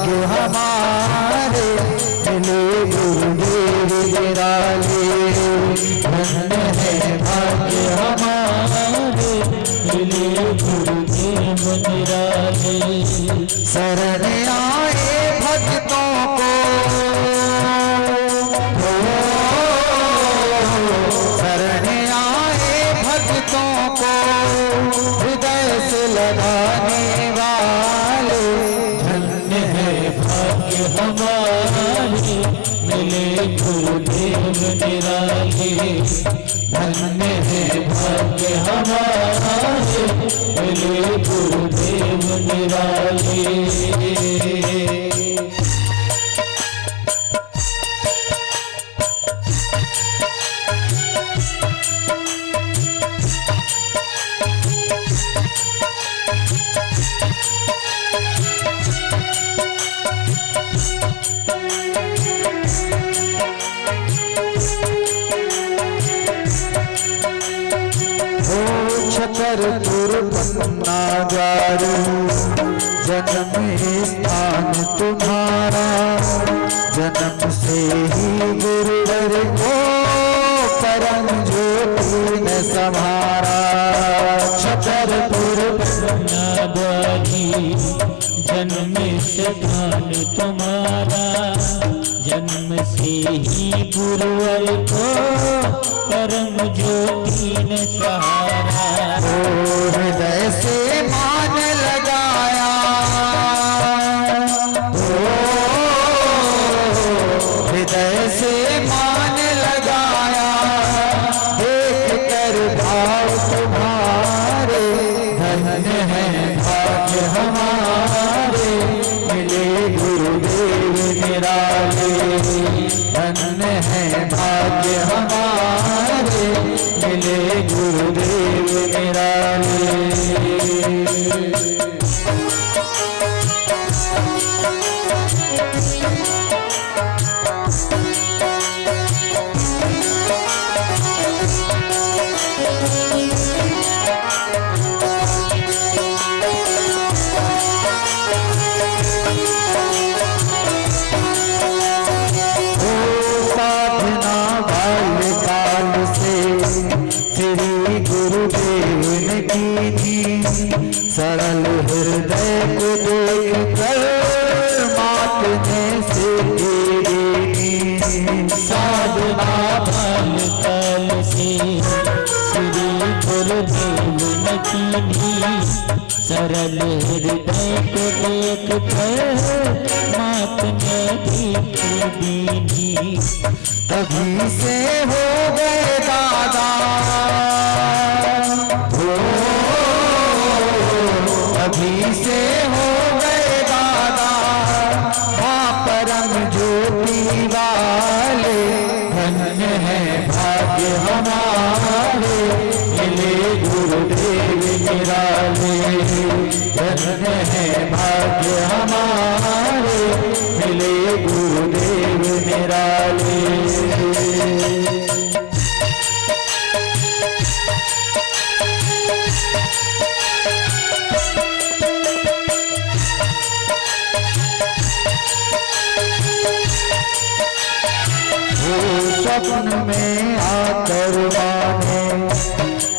भाग्य हमारे मिले गुरुदेव निराले। धन्य है भाग्य हमारे मिले गुरुदेव निराले। शरण आए भक्तों को, शरण आए भक्तों को हृदय से लगाने वाले। धन्य है भाग्य हमारे मिले गुरुदेव निराले। धन्य है भाग्य हमारे मिले गुरुदेव निराले। छतरपुर पन्ना गारू जन्म स्थान तुम्हारा। जन्म से ही गुरुवर को परम ज्योति ने संभारा। छतरपुर पन्ना गारी जन्म स्थान तुम्हारा। जन्म से ही गुरुवर को परम ज्योति ने सहारा। हृदय से मान लगाया, हृदय से मान लगाया। देख कर भाव तुम्हारे। धन्य है भाग्य हमारे मिले गुरुदेव निराले। धन्य है भाग्य हमारे मिले गुरुदेव निराले। सरल हृदय को देख कर मात ने सीखी। साधना बाल काल से श्री गुरुदेव ने कीनी। सरल हृदय को देख कर मात ने दीनी। तभी से हो गए दादा, तभी से हो गए दादा मां परम ज्योति वाले। धन्य है भाग्य हमारे मिले गुरुदेव निराले। धन्य है भाग्य हमारे मिले गुरुदेव निराले। स्वप्न में आकर माने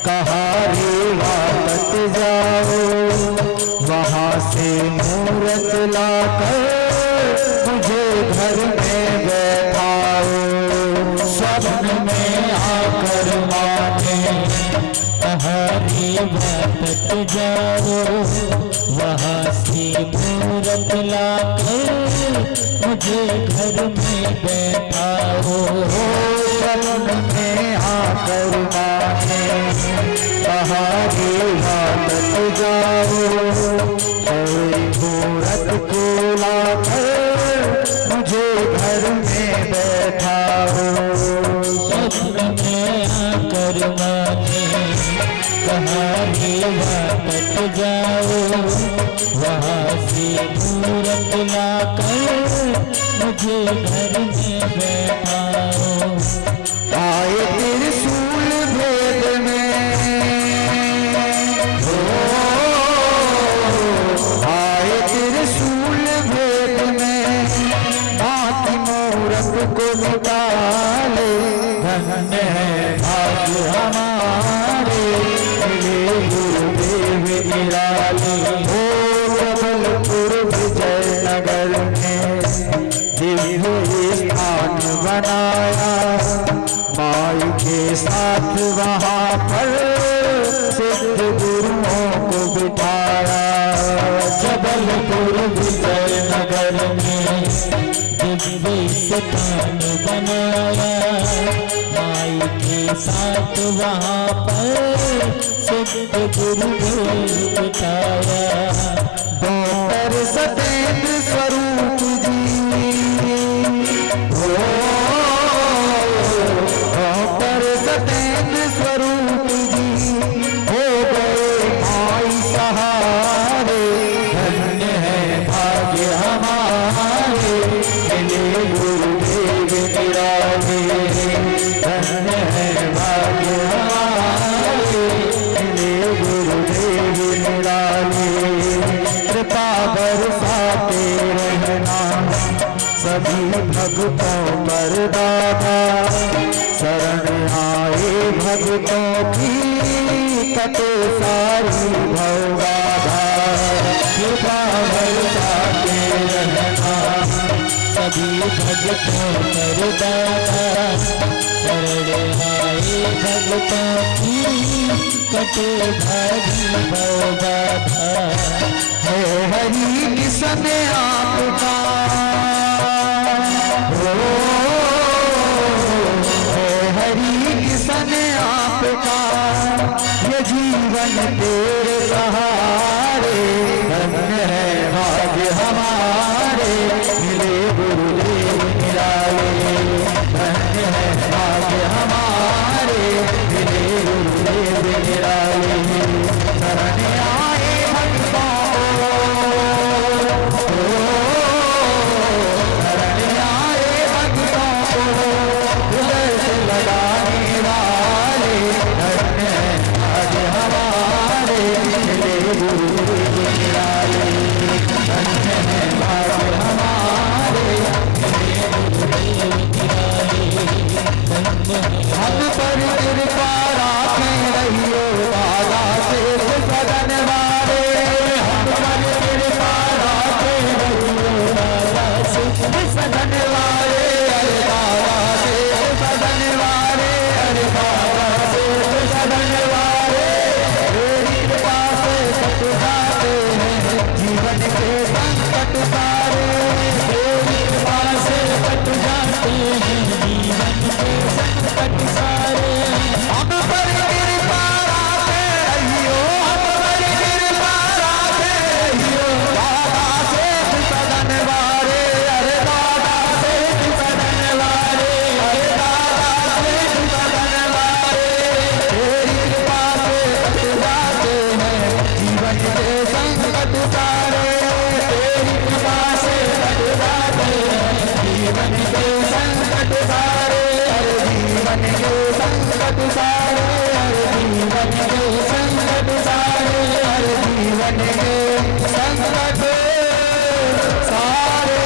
कहा रे वापस जाओ। वहां से मूरत लाकर मुझे घर में बैठाओ। स्वप्न में आकर माने कहा रे वापस जाओ। वहां से मूरत लाकर मुझे घर में बैठाओ। स्वप्न में आकर माने कहा रे वापस जाओ। मूरत को लाकर मुझे घर में बैठाओ। स्वप्न में आकर माने कहा रे वापस जाओ। वहाँ से मूरत लाकर मुझे घर में बैठाओ। आए त्रिशूल भेद में, आए त्रिशूल भेद निकाले, धन्य है भाग्य हमारे, मिले गुरुदेव निराले। हो जबलपुर विजयनगर में दिव्य स्थान बनाया, माई के साथ वहाँ पर सिद्ध गुरुओं को बिठाया। जबलपुर विजयनगर में दिव्य स्थान बनाया, माई के साथ वहाँ पर सिद्ध गुरु को बिठाया। डॉक्टर सत्येंद्र स्वरूप जी, डॉक्टर सत्येंद्र स्वरूप जी हो गए माई सहारे, धन्य है भाग्य हमारे, मिले गुरुदेव निराले। धन्य है भाग्य हमारे, मिले गुरुदेव निराले। कृपा बरसाते रहना सभी भक्तों पर दादा, शरण आए भक्तों की कटे सारी भवबाधा। कृपा बरसाते रहना सभी भक्तों पर दाता, शरण आए भक्तों की कटे भागी भवबाधा। है हरि किसन आपका, है हरि किसन आपका, ये जीवन तेरे सहारे, धन्य है भाग्य हमारे, मिले गुरुदेव निराले। धन्य है भाग्य हमारे, मिले गुरुदेव निराले। शरण आए भक्तों हम पर कृपा राखे रहियो दादा शेष सदन वाले। हम पर कृपा राखे रहियो दादा शेष सदन वाले। अरे दादा शेष सदन वाले, अरे दादा शेष सदन वाले। तेरी कृपा से कट जाते हैं जीवन के संकट सारे। तेरी कृपा से कट जाते हैं जीवन के संकट सारे। हम पर कृपा राखे रहियो, हम पर कृपा राखे रहियो दादा शेष सदन वाले। अरे दादा शेष सदन वाले, अरे दादा शेष सदन वाले। तेरी कृपा से कट जाते हैं जीवन के संकट सारे। तेरी कृपा से कट जाते हैं जीवन के संकट सारे। अरे जीवन के संकट सारे, अरे जीवन के संकट सारे, अरे जीवन के संकट सारे।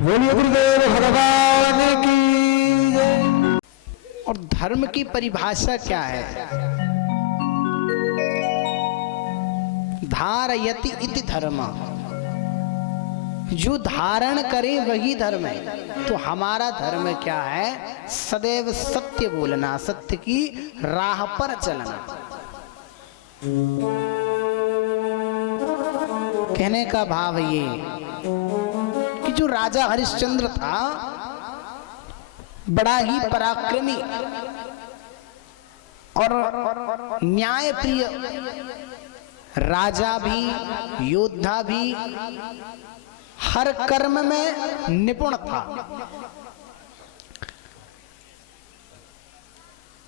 बोलिए गुरुदेव भगवान की जय। और धर्म की परिभाषा क्या है? धारयति इति धर्म, जो धारण करे वही धर्म है। तो हमारा धर्म क्या है? सदैव सत्य बोलना, सत्य की राह पर चलना। कहने का भाव ये कि जो राजा हरिश्चंद्र था बड़ा ही पराक्रमी और न्याय प्रिय राजा भी, योद्धा भी, हर कर्म में निपुण था।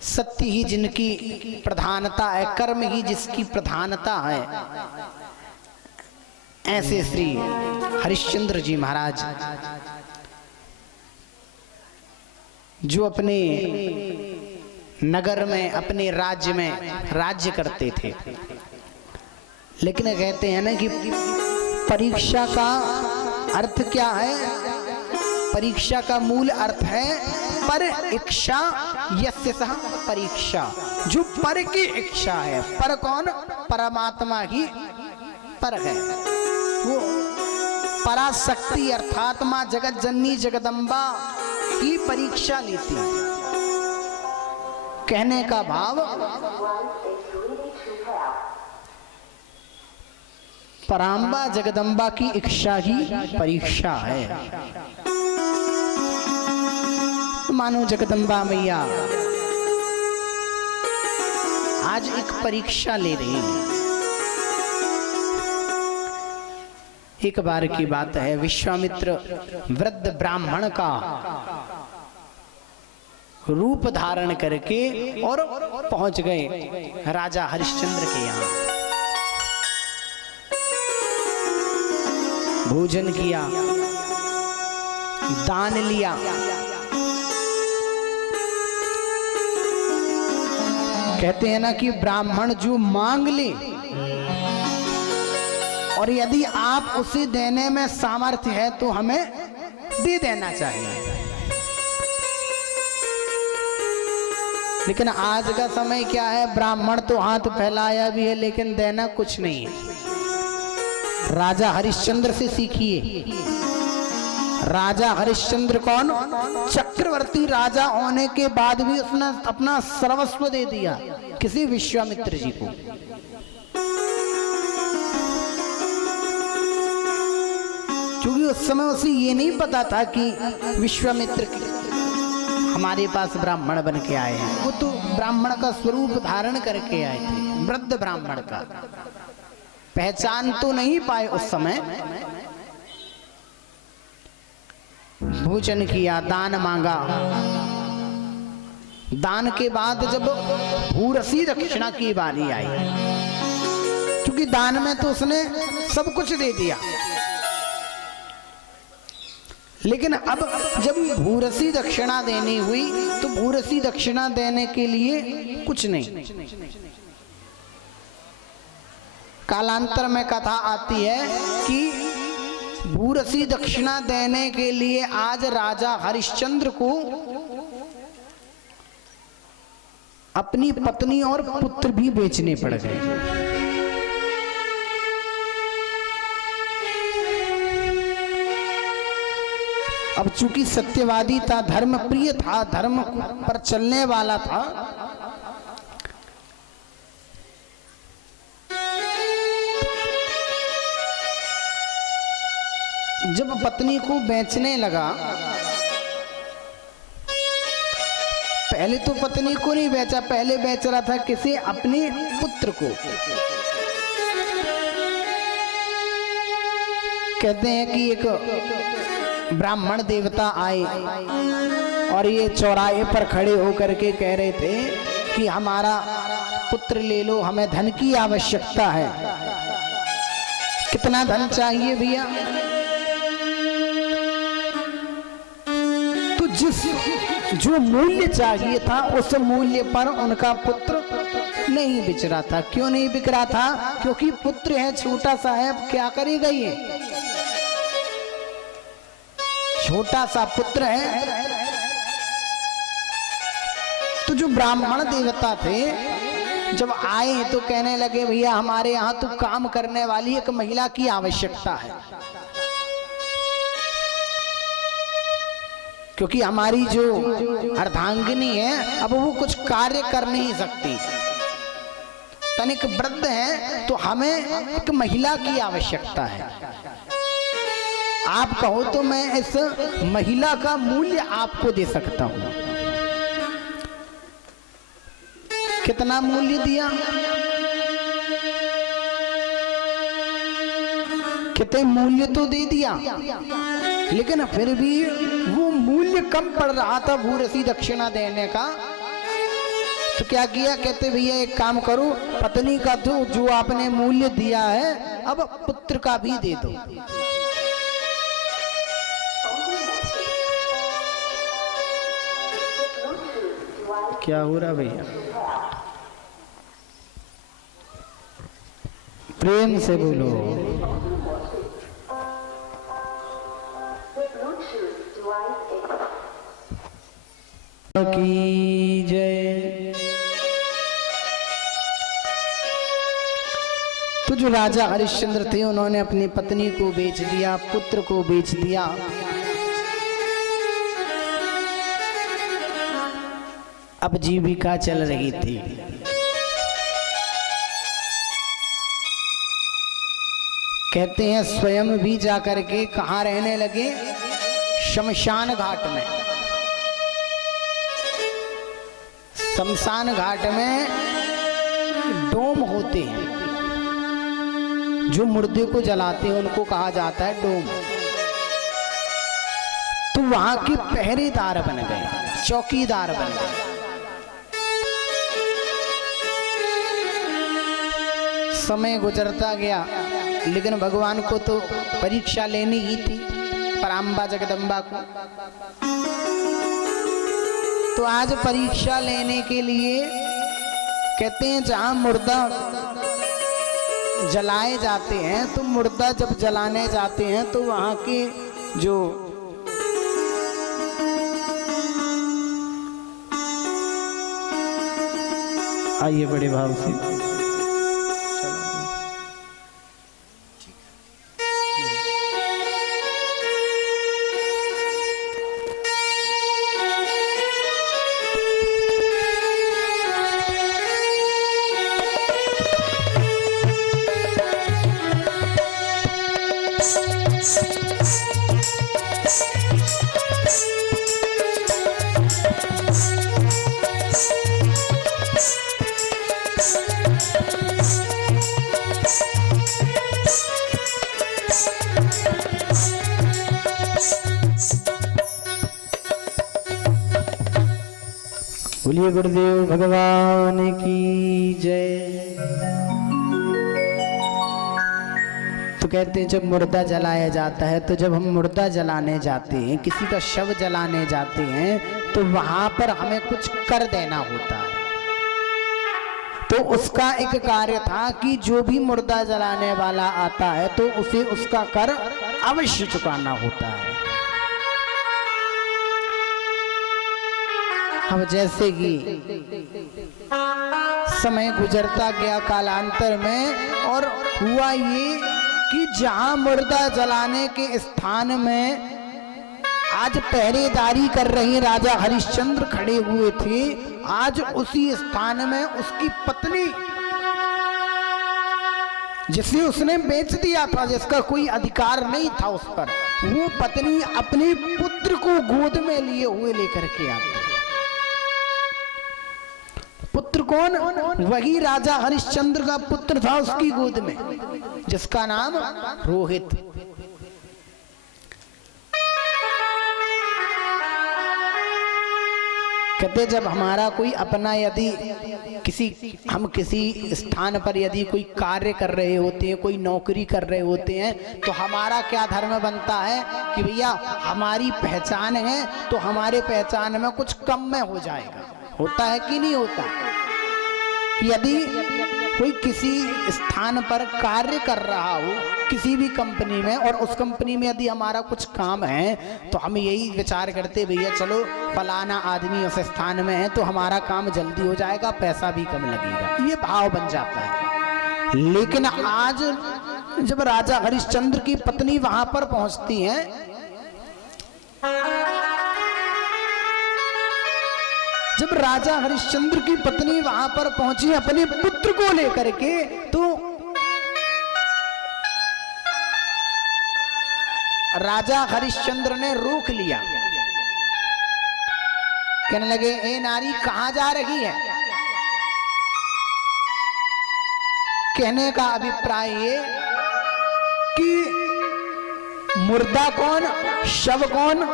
सत्य ही जिनकी प्रधानता है, कर्म ही जिसकी प्रधानता है, ऐसे श्री हरिश्चंद्र जी महाराज जो अपने नगर में, अपने राज्य में राज्य करते थे। लेकिन कहते हैं ना कि परीक्षा का अर्थ क्या है? परीक्षा का मूल अर्थ है पर इच्छा यस्य सह परीक्षा, जो पर की इच्छा है। पर कौन? परमात्मा ही पर है। वो पराशक्ति अर्थात मां जगत जननी जगदम्बा की परीक्षा लेती है। कहने का भाव पराम्बा जगदम्बा की इच्छा ही परीक्षा है। मानो जगदम्बा मैया आज एक परीक्षा ले रही है। एक बार की बात है, विश्वामित्र वृद्ध ब्राह्मण का रूप धारण करके और पहुंच गए राजा हरिश्चंद्र के यहाँ। भोजन किया, दान लिया। कहते हैं ना कि ब्राह्मण जो मांग ले और यदि आप उसे देने में सामर्थ्य है तो हमें दे देना चाहिए। लेकिन आज का समय क्या है, ब्राह्मण तो हाथ फैलाया भी है लेकिन देना कुछ नहीं है। राजा हरिश्चंद्र से सीखिए। राजा हरिश्चंद्र कौन? चक्रवर्ती राजा होने के बाद भी उसने अपना सर्वस्व दे दिया किसी विश्वामित्र जी को। क्योंकि उस समय उसे ये नहीं पता था कि विश्वामित्र हमारे पास ब्राह्मण बन के आए हैं। वो तो ब्राह्मण का स्वरूप धारण करके आए थे, वृद्ध ब्राह्मण का। पहचान तो नहीं पाए उस समय। भोजन किया, दान मांगा। दान के बाद जब भूरसी दक्षिणा की बारी आई, क्योंकि दान में तो उसने सब कुछ दे दिया, लेकिन अब जब भूरसी दक्षिणा देनी हुई तो भूरसी दक्षिणा देने के लिए कुछ नहीं। कालांतर में कथा आती है कि भूरसी दक्षिणा देने के लिए आज राजा हरिश्चंद्र को अपनी पत्नी और पुत्र भी बेचने पड़ गए। अब चूंकि सत्यवादी था, धर्म प्रिय था, धर्म पर चलने वाला था, जब पत्नी को बेचने लगा, पहले तो पत्नी को नहीं बेचा, पहले बेच रहा था किसी अपने पुत्र को। कहते हैं कि एक ब्राह्मण देवता आए और ये चौराहे पर खड़े होकर के कह रहे थे कि हमारा पुत्र ले लो, हमें धन की आवश्यकता है। कितना धन चाहिए भैया? तो जो मूल्य चाहिए था उस मूल्य पर उनका पुत्र नहीं बिक रहा था। क्यों नहीं बिक रहा था? क्योंकि पुत्र है छोटा सा है, अब क्या करेगा ये? छोटा सा पुत्र है। तो जो ब्राह्मण देवता थे जब आए तो कहने लगे भैया हमारे यहाँ तो काम करने वाली एक महिला की आवश्यकता है, क्योंकि हमारी जो अर्धांगिनी है अब वो कुछ कार्य कर नहीं सकती, तनिक वृद्ध है, तो हमें एक महिला की आवश्यकता है। आप कहो तो मैं इस महिला का मूल्य आपको दे सकता हूं। कितना मूल्य दिया? कितने मूल्य तो दे दिया, लेकिन फिर भी वो मूल्य कम पड़ रहा था भूरसी दक्षिणा देने का। तो क्या किया? कहते भैया एक काम करो, पत्नी का तो जो आपने मूल्य दिया है अब पुत्र का भी दे दो। क्या हो रहा भैया? प्रेम से बोलो। की जय। तो जो राजा हरिश्चंद्र थे उन्होंने अपनी पत्नी को बेच दिया, पुत्र को बेच दिया। अब जीविका चल रही थी। कहते हैं स्वयं भी जाकर के कहाँ रहने लगे? शमशान घाट में। शमशान घाट में डोम होते हैं, जो मुर्दे को जलाते हैं उनको कहा जाता है डोम। तो वहां के पहरेदार बन गए, चौकीदार बन गए। समय गुजरता गया, लेकिन भगवान को तो परीक्षा लेनी ही थी, पराम्बा जगदम्बा को। तो आज परीक्षा लेने के लिए कहते हैं जहां मुर्दा जलाए जाते हैं, तो मुर्दा जब जलाने जाते हैं तो वहां के जो आइए बड़े भाव से बोलिए गुरुदेव भगवान की जय। तो कहते हैं जब मुर्दा जलाया जाता है, तो जब हम मुर्दा जलाने जाते हैं, किसी का शव जलाने जाते हैं, तो वहां पर हमें कुछ कर देना होता है। तो उसका एक कार्य था कि जो भी मुर्दा जलाने वाला आता है तो उसे उसका कर अवश्य चुकाना होता है। अब जैसे कि समय गुजरता गया कालांतर में, और हुआ ये कि जहां मुर्दा जलाने के स्थान में आज पहरेदारी कर रहे राजा हरिश्चंद्र खड़े हुए थे, आज उसी स्थान में उसकी पत्नी, जिसे उसने बेच दिया था, जिसका कोई अधिकार नहीं था उस पर, वो पत्नी अपने पुत्र को गोद में लिए हुए लेकर के आती। पुत्र कौन? वही राजा हरिश्चंद्र का पुत्र था उसकी गोद में, जिसका नाम रोहित। कहते जब हमारा कोई अपना, यदि हम किसी स्थान पर यदि कोई कार्य कर रहे होते हैं, कोई नौकरी कर रहे होते हैं, तो हमारा क्या धर्म बनता है कि भैया हमारी पहचान है तो हमारे पहचान में कुछ कम में हो जाएगा। होता है कि नहीं होता? कि यदि कोई किसी स्थान पर कार्य कर रहा हो किसी भी कंपनी में, और उस कंपनी में यदि हमारा कुछ काम है, तो हम यही विचार करते भैया चलो फलाना आदमी उस स्थान में है तो हमारा काम जल्दी हो जाएगा, पैसा भी कम लगेगा, ये भाव बन जाता है। लेकिन आज जब राजा हरिश्चंद्र की पत्नी वहां पर पहुंचती है, जब राजा हरिश्चंद्र की पत्नी वहां पर पहुंची अपने पुत्र को लेकर के, तो राजा हरिश्चंद्र ने रोक लिया। कहने लगे ए नारी कहां जा रही है? कहने का अभिप्राय ये कि मुर्दा कौन, शव कौन?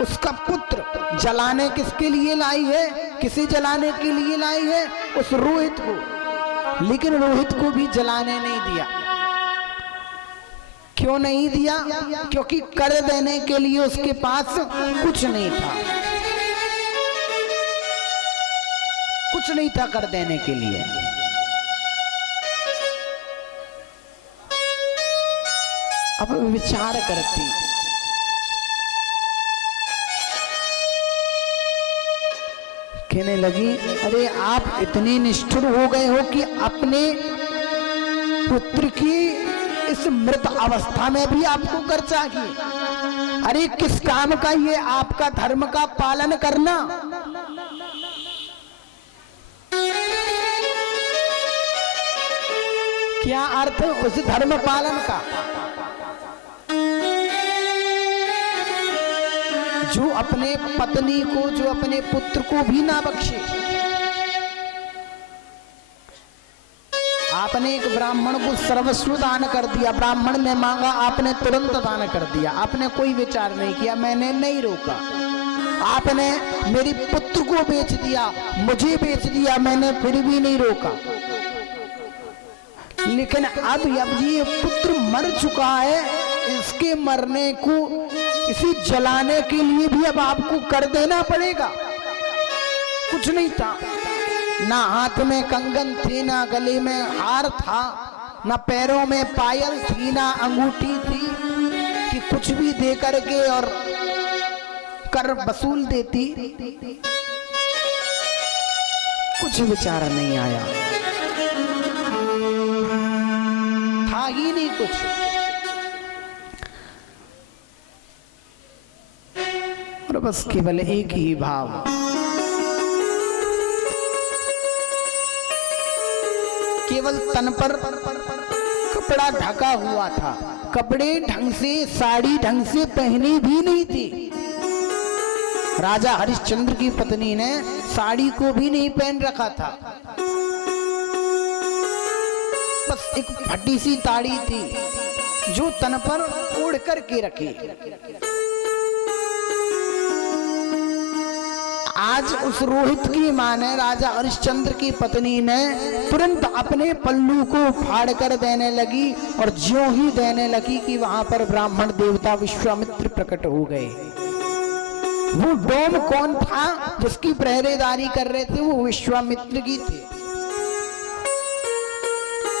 उसका पुत्र। जलाने किसके लिए लाई है? किसे जलाने के लिए लाई है? उस रोहित को। लेकिन रोहित को भी जलाने नहीं दिया। क्यों नहीं दिया? क्योंकि कर देने के लिए उसके पास कुछ नहीं था, कुछ नहीं था कर देने के लिए। अब विचार करती कहने लगी, अरे आप इतने निष्ठुर हो गए हो कि अपने पुत्र की इस मृत अवस्था में भी आपको कर चाहिए। अरे किस काम का ये आपका धर्म का पालन करना? क्या अर्थ उस धर्म पालन का जो अपने पत्नी को, जो अपने पुत्र को भी ना बख्शे। आपने एक ब्राह्मण को सर्वस्व दान कर दिया, ब्राह्मण ने मांगा, आपने तुरंत दान कर दिया, आपने कोई विचार नहीं किया, मैंने नहीं रोका। आपने मेरे पुत्र को बेच दिया, मुझे बेच दिया, मैंने फिर भी नहीं रोका। लेकिन अब ये पुत्र मर चुका है, इसके मरने को, इसे जलाने के लिए भी अब आपको कर देना पड़ेगा। कुछ नहीं था, ना हाथ में कंगन थी, ना गले में हार था, ना पैरों में पायल थी, ना अंगूठी थी कि कुछ भी दे करके और कर वसूल देती। कुछ विचार नहीं आया, था ही नहीं कुछ। और बस केवल एक ही भाव, केवल तन पर कपड़ा ढका हुआ था, कपड़े ढंग से, साड़ी ढंग से पहनी भी नहीं थी। राजा हरिश्चंद्र की पत्नी ने साड़ी को भी नहीं पहन रखा था, बस एक फटी सी ताड़ी थी जो तन पर ओढ़ करके रखी। आज उस रोहित की मां ने, राजा हरिश्चंद्र की पत्नी ने तुरंत अपने पल्लू को फाड़ कर देने लगी, और ज्यों ही देने लगी कि वहां पर ब्राह्मण देवता विश्वामित्र प्रकट हो गए। वो डोम कौन था जिसकी पहरेदारी कर रहे थे? वो विश्वामित्र की थे।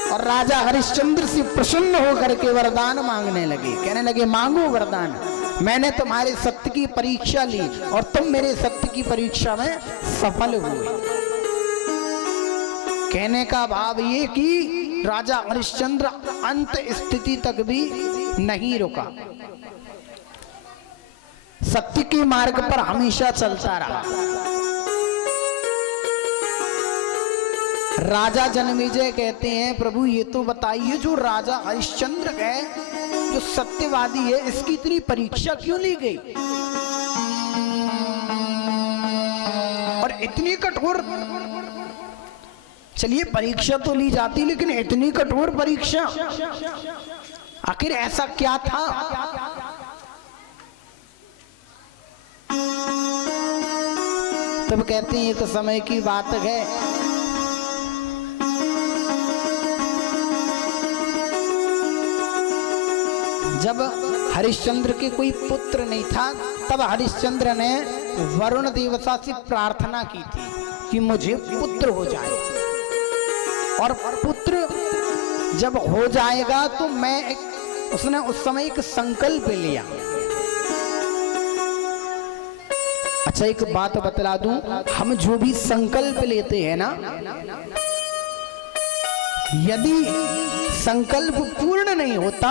और राजा हरिश्चंद्र से प्रसन्न होकर के वरदान मांगने लगे, कहने लगे, मांगो वरदान, मैंने तुम्हारे सत्य की परीक्षा ली और तुम मेरे सत्य की परीक्षा में सफल हुए। कहने का भाव ये कि राजा हरिश्चंद्र अंत स्थिति तक भी नहीं रुका, सत्य के मार्ग पर हमेशा चलता रहा। राजा जन्मेजय कहते हैं, प्रभु ये तो बताइए, जो राजा हरिश्चंद्र है, जो सत्यवादी है, इसकी इतनी परीक्षा क्यों ली गई और इतनी कठोर? चलिए परीक्षा तो ली जाती, लेकिन इतनी कठोर परीक्षा, आखिर ऐसा क्या था? तब कहते हैं, एक समय की बात है, जब हरिश्चंद्र के कोई पुत्र नहीं था, तब हरिश्चंद्र ने वरुण देवता से प्रार्थना की थी कि मुझे पुत्र हो जाए, और पुत्र जब हो जाएगा तो मैं उसने उस समय एक संकल्प लिया। अच्छा एक बात बतला दूं, हम जो भी संकल्प लेते हैं ना, यदि संकल्प पूर्ण नहीं होता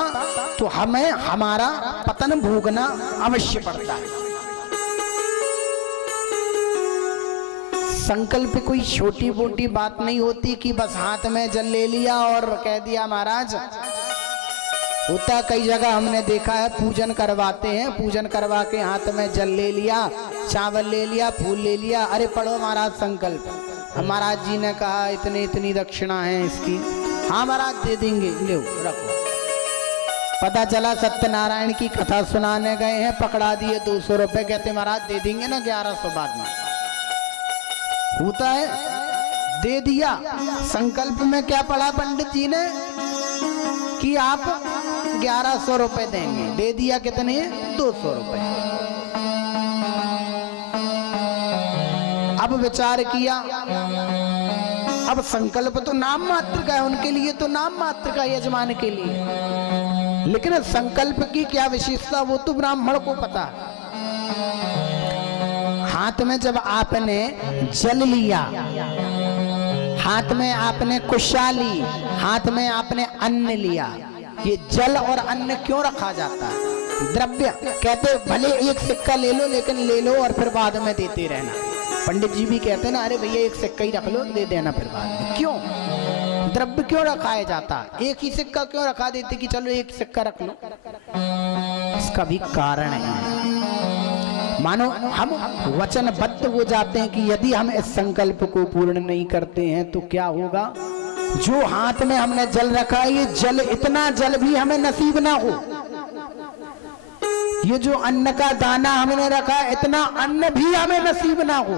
तो हमें हमारा पतन भोगना अवश्य पड़ता है। संकल्प कोई छोटी मोटी बात नहीं होती कि बस हाथ में जल ले लिया और कह दिया महाराज। होता कई जगह हमने देखा है, पूजन करवाते हैं, पूजन करवा के हाथ में जल ले लिया, चावल ले लिया, फूल ले लिया, अरे पढ़ो महाराज संकल्प। महाराज जी ने कहा इतनी इतनी दक्षिणा है इसकी, हाँ महाराज दे देंगे, लो रखो। पता चला सत्यनारायण की कथा सुनाने गए हैं, पकड़ा दिए 200 रुपए, कहते महाराज दे देंगे ना 1100 बाद में। होता है, दे दिया। संकल्प में क्या पढ़ा पंडित जी ने कि आप 1100 रुपए देंगे, दे दिया कितने? 200 रुपए। अब विचार किया, अब संकल्प तो नाम मात्र का है, उनके लिए तो नाम मात्र का, यजमान के लिए, लेकिन संकल्प की क्या विशेषता वो तो ब्राह्मण को पता है। हाथ में जब आपने जल लिया, हाथ में आपने कुशा ली, हाथ में आपने अन्न लिया, ये जल और अन्न क्यों रखा जाता है? द्रव्य कहते भले एक सिक्का ले लो, लेकिन ले लो और फिर बाद में देते रहना। पंडित जी भी कहते ना, अरे भैया एक सिक्का ही रख लो, दे देना फिर बाद में। क्यों द्रव्य क्यों रखाया जाता? एक ही सिक्का क्यों रखा देते कि चलो एक सिक्का रख लो? इसका भी कारण है। मानो हम वचनबद्ध हो जाते हैं कि यदि हम इस संकल्प को पूर्ण नहीं करते हैं तो क्या होगा? जो हाथ में हमने जल रखा है, ये जल, इतना जल भी हमें नसीब ना हो। ये जो अन्न का दाना हमने रखा है, इतना अन्न भी हमें नसीब ना हो।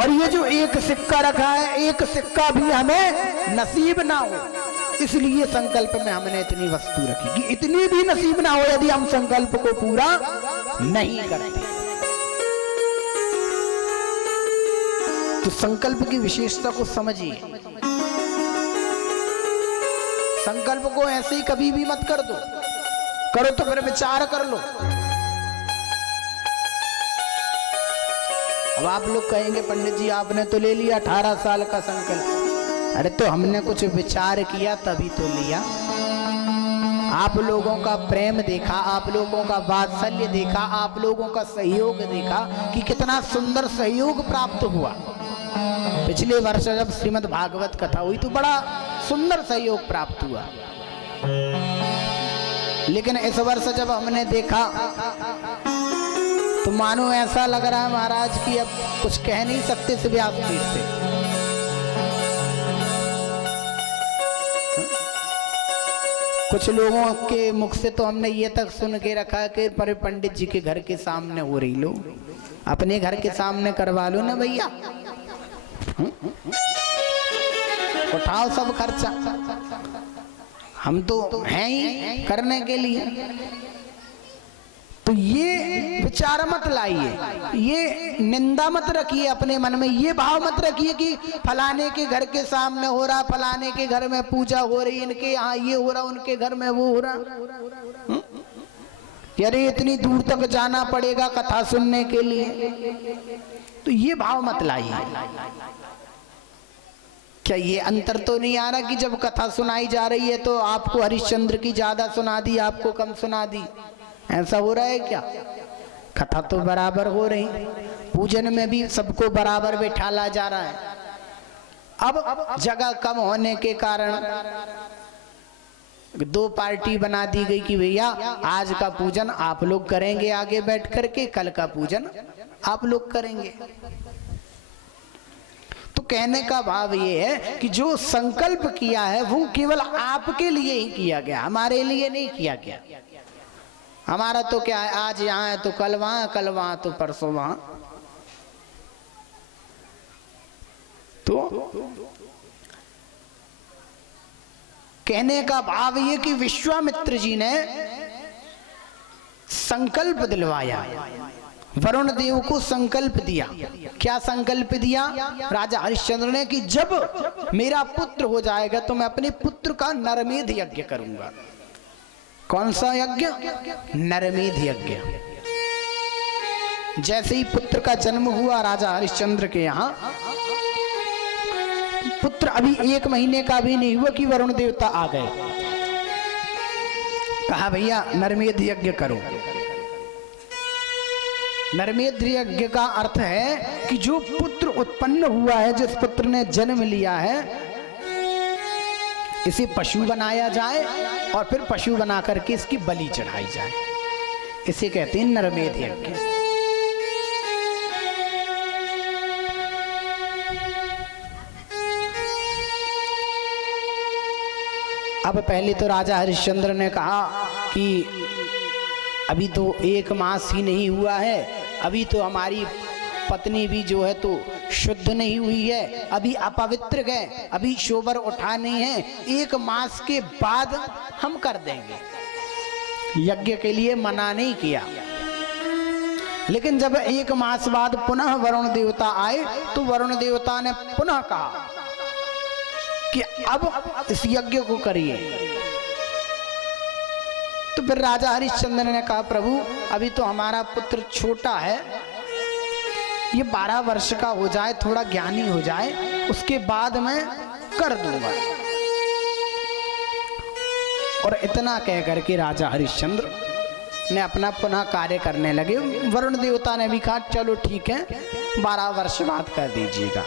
और ये जो एक सिक्का रखा है, एक सिक्का भी हमें नसीब ना हो। इसलिए संकल्प में हमने इतनी वस्तु रखी कि इतनी भी नसीब ना हो यदि हम संकल्प को पूरा नहीं करते। तो संकल्प की विशेषता को समझिए। संकल्प को ऐसे ही कभी भी मत कर दो, करो तो फिर विचार कर लो। अब आप लोग कहेंगे पंडित जी आपने तो ले लिया 18 साल का संकल्प। अरे तो हमने कुछ विचार किया तभी तो लिया। आप लोगों का प्रेम देखा, आप लोगों का वात्सल्य देखा, आप लोगों का सहयोग देखा कि कितना सुंदर सहयोग प्राप्त हुआ। पिछले वर्ष जब श्रीमद् भागवत कथा हुई तो बड़ा सुंदर सहयोग प्राप्त हुआ, लेकिन इस वर्ष जब हमने देखा तो मानो ऐसा लग रहा है महाराज कि अब कुछ कह नहीं सकते से व्यास पीठ से। कुछ लोगों के मुख से तो हमने ये तक सुन के रखा कि पर पंडित जी के घर के सामने हो रही, लो अपने घर के सामने करवा लो ना भैया, उठाओ सब खर्चा, हम तो हैं ही करने के लिए। तो ये विचार मत लाइए, ये निंदा मत रखिए अपने मन में, ये भाव मत रखिए कि फलाने के घर के सामने हो रहा, फलाने के घर में पूजा हो रही, इनके यहाँ ये हो रहा, उनके घर में वो हो रहा। अरे इतनी दूर तक जाना पड़ेगा कथा सुनने के लिए, तो ये भाव मत लाइए। क्या ये अंतर तो नहीं आ रहा कि जब कथा सुनाई जा रही है तो आपको हरिश्चंद्र की ज्यादा सुना दी, आपको कम सुना दी? ऐसा हो रहा है क्या? कथा तो बराबर हो रही, पूजन में भी सबको बराबर बैठाला जा रहा है। अब जगह कम होने के कारण दो पार्टी बना दी गई कि भैया आज का पूजन आप लोग करेंगे आगे बैठ करके, कल का पूजन आप लोग करेंगे। तो कहने का भाव ये है कि जो संकल्प किया है वो केवल आपके लिए ही किया गया, हमारे लिए नहीं किया गया। हमारा तो क्या है, आज यहाँ है तो कल वहां तो परसों वहां। तो कहने का भाव ये कि विश्वामित्र जी ने संकल्प दिलवाया, वरुण देव को संकल्प दिया। क्या संकल्प दिया राजा हरिश्चंद्र ने कि जब मेरा पुत्र हो जाएगा तो मैं अपने पुत्र का नरमेध यज्ञ करूंगा। कौन सा यज्ञ? नरमेध यज्ञ। जैसे ही पुत्र का जन्म हुआ राजा हरिश्चंद्र के यहाँ, पुत्र अभी 1 महीने का भी नहीं हुआ कि वरुण देवता आ गए, कहा भैया नरमेध यज्ञ करो। नरमेध यज्ञ का अर्थ है कि जो पुत्र उत्पन्न हुआ है, जिस पुत्र ने जन्म लिया है, इसे पशु बनाया जाए और फिर पशु बना करके इसकी बलि चढ़ाई जाए। इसे कहते हैं नरमेध यज्ञ। अब पहले तो राजा हरिश्चंद्र ने कहा कि अभी तो 1 मास ही नहीं हुआ है, अभी तो हमारी पत्नी भी जो है तो शुद्ध नहीं हुई है, अभी अपवित्र है, अभी शोभर उठानी है, 1 मास के बाद हम कर देंगे। यज्ञ के लिए मना नहीं किया, लेकिन जब 1 मास बाद पुनः वरुण देवता आए तो वरुण देवता ने पुनः कहा कि अब इस यज्ञ को करिए। तो फिर राजा हरिश्चंद्र ने कहा प्रभु अभी तो हमारा पुत्र छोटा है, ये 12 वर्ष का हो जाए, थोड़ा ज्ञानी हो जाए, उसके बाद मैं कर दूंगा। और इतना कह करके राजा हरिश्चंद्र ने अपना पुनः कार्य करने लगे। वरुण देवता ने भी कहा चलो ठीक है, 12 वर्ष बाद कर दीजिएगा।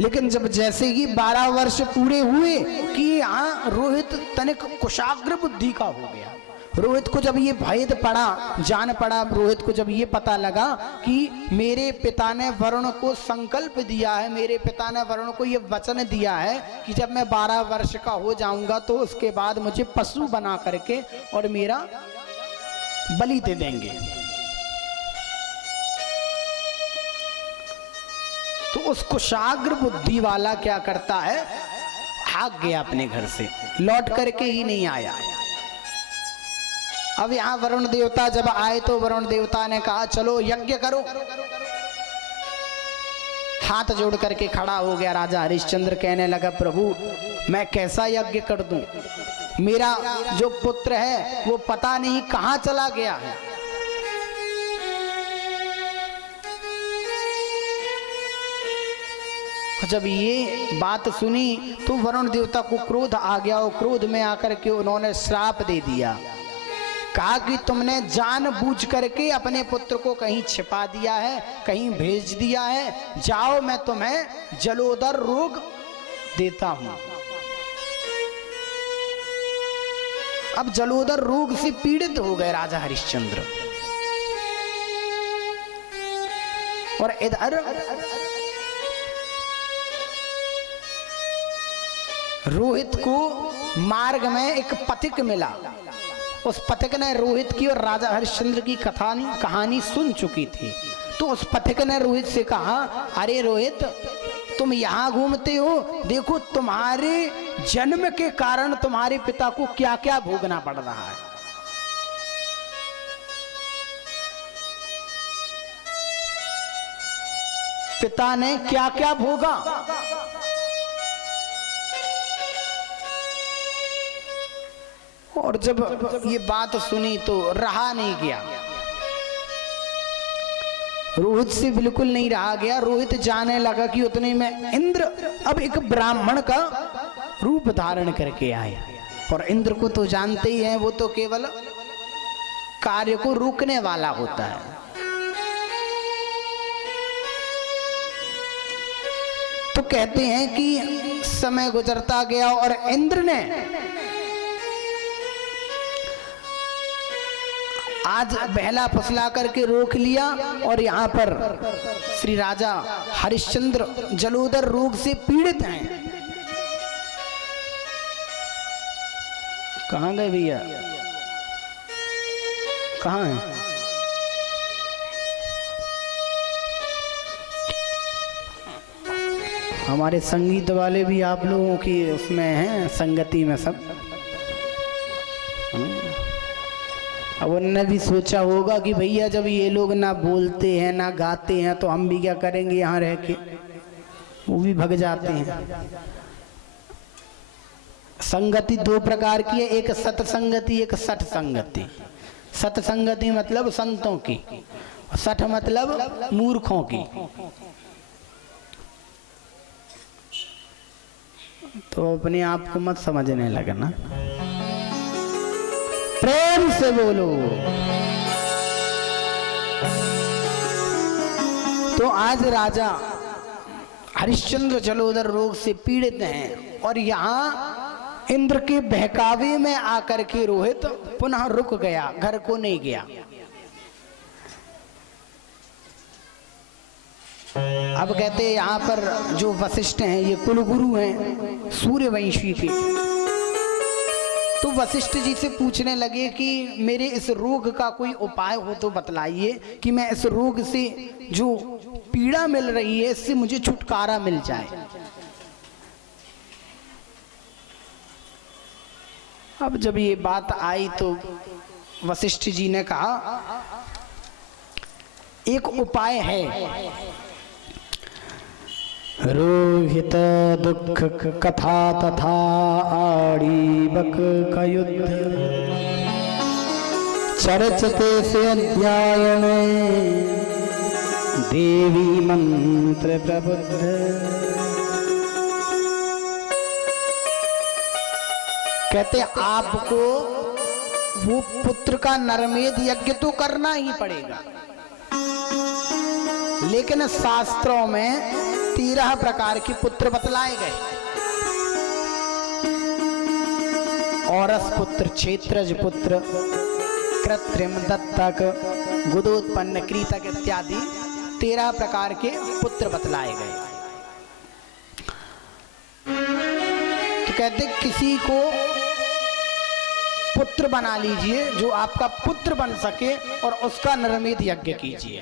लेकिन जब जैसे ही 12 वर्ष पूरे हुए कि यहाँ रोहित तनिक कुशाग्र बुद्धि का हो गया। रोहित को जब ये भेद पड़ा, जान पड़ा, रोहित को जब ये पता लगा कि मेरे पिता ने वरुण को संकल्प दिया है, मेरे पिता ने वरुण को ये वचन दिया है कि जब मैं 12 वर्ष का हो जाऊंगा तो उसके बाद मुझे पशु बना करके और मेरा बलि दे देंगे। तो उस कुशाग्र बुद्धि वाला क्या करता है, भाग गया अपने घर से, लौट करके ही नहीं आया। अब यहां वरुण देवता जब आए तो वरुण देवता ने कहा चलो यज्ञ करो। हाथ जोड़ करके खड़ा हो गया राजा हरिश्चंद्र, कहने लगा प्रभु मैं कैसा यज्ञ कर दूं, मेरा जो पुत्र है वो पता नहीं कहां चला गया है। जब ये बात सुनी तो वरुण देवता को क्रोध आ गया और क्रोध में आकर के उन्होंने श्राप दे दिया। कहा कि तुमने जानबूझ करके अपने पुत्र को कहीं छिपा दिया है, कहीं भेज दिया है, जाओ मैं तुम्हें जलोदर रोग देता हूं। अब जलोदर रोग से पीड़ित हो गए राजा हरिश्चंद्र। और इधर रोहित को मार्ग में एक पथिक मिला। उस पथिक ने रोहित की और राजा हरिश्चंद्र की कहानी सुन चुकी थी। तो उस पथिक ने रोहित से कहा अरे रोहित तुम यहाँ घूमते हो, देखो तुम्हारे जन्म के कारण तुम्हारे पिता को क्या क्या भोगना पड़ रहा है। पिता ने क्या क्या भोगा। और जब ये बात सुनी तो रहा नहीं गया, रोहित से बिल्कुल नहीं रहा गया। रोहित जाने लगा कि उतने में इंद्र अब एक ब्राह्मण का रूप धारण करके आए। और इंद्र को तो जानते ही हैं, वो तो केवल कार्य को रोकने वाला होता है। तो कहते हैं कि समय गुजरता गया और इंद्र ने आज बहला फुसला करके रोक लिया। और यहाँ पर श्री राजा हरिश्चंद्र जलोदर रोग से पीड़ित हैं। कहाँ गए भैया, कहाँ हैं? हमारे संगीत वाले भी आप लोगों की उसमें हैं, संगति में सब। अब उन्होंने भी सोचा होगा कि भैया जब ये लोग ना बोलते हैं ना गाते हैं तो हम भी क्या करेंगे यहाँ रह के, वो भी भग जाते हैं। संगति दो प्रकार की है, एक सत्संगति एक सठ संगति। सत्संगति मतलब संतों की, सठ मतलब मूर्खों की। तो अपने आप को मत समझने लगना, प्रेम से बोलो। तो आज राजा हरिश्चंद्र जलोदर रोग से पीड़ित हैं और यहाँ इंद्र के बहकावे में आकर के रोहित पुनः रुक गया, घर को नहीं गया। अब कहते यहाँ पर जो वशिष्ठ हैं ये कुलगुरु हैं सूर्यवंशी के। तो वशिष्ठ जी से पूछने लगे कि मेरे इस रोग का कोई उपाय हो तो बतलाइए कि मैं इस रोग से जो पीड़ा मिल रही है इससे मुझे छुटकारा मिल जाए। अब जब ये बात आई तो वशिष्ठ जी ने कहा एक उपाय है। रोहित दुख कथा तथा आड़ीबक का युद्ध चर्चते से अध्याय में देवी मंत्र प्रबुद्ध। कहते आपको वो पुत्र का नरमेध यज्ञ तो करना ही पड़ेगा, लेकिन शास्त्रों में 13 प्रकार के पुत्र बतलाए गए। औरस पुत्र, क्षेत्रज पुत्र, कृत्रिम, दत्तक, गुदोत्पन्न, कृतक इत्यादि 13 प्रकार के पुत्र बतलाए गए। तो कहते किसी को पुत्र बना लीजिए जो आपका पुत्र बन सके और उसका नरमेध यज्ञ कीजिए।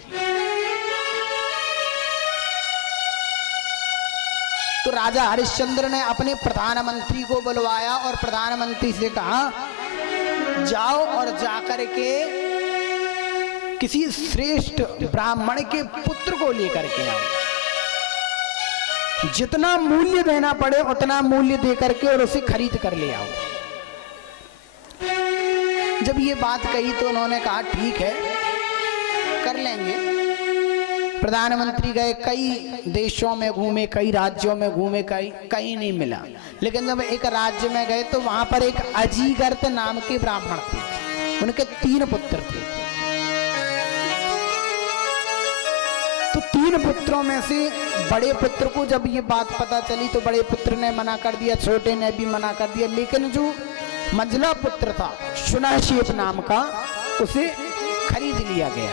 तो राजा हरिश्चंद्र ने अपने प्रधानमंत्री को बुलवाया और प्रधानमंत्री से कहा जाओ और जाकर के किसी श्रेष्ठ ब्राह्मण के पुत्र को लेकर के आओ, जितना मूल्य देना पड़े उतना मूल्य देकर के और उसे खरीद कर ले आओ। जब ये बात कही तो उन्होंने कहा ठीक है कर लेंगे। प्रधानमंत्री गए, कई देशों में घूमे, कई राज्यों में घूमे, कहीं नहीं मिला। लेकिन जब एक राज्य में गए तो वहां पर एक अजीगर्त नाम के ब्राह्मण थे, उनके 3 पुत्र थे। तो 3 पुत्रों में से बड़े पुत्र को जब ये बात पता चली तो बड़े पुत्र ने मना कर दिया, छोटे ने भी मना कर दिया। लेकिन जो मंझला पुत्र था शुनहशेप नाम का, उसे खरीद लिया गया,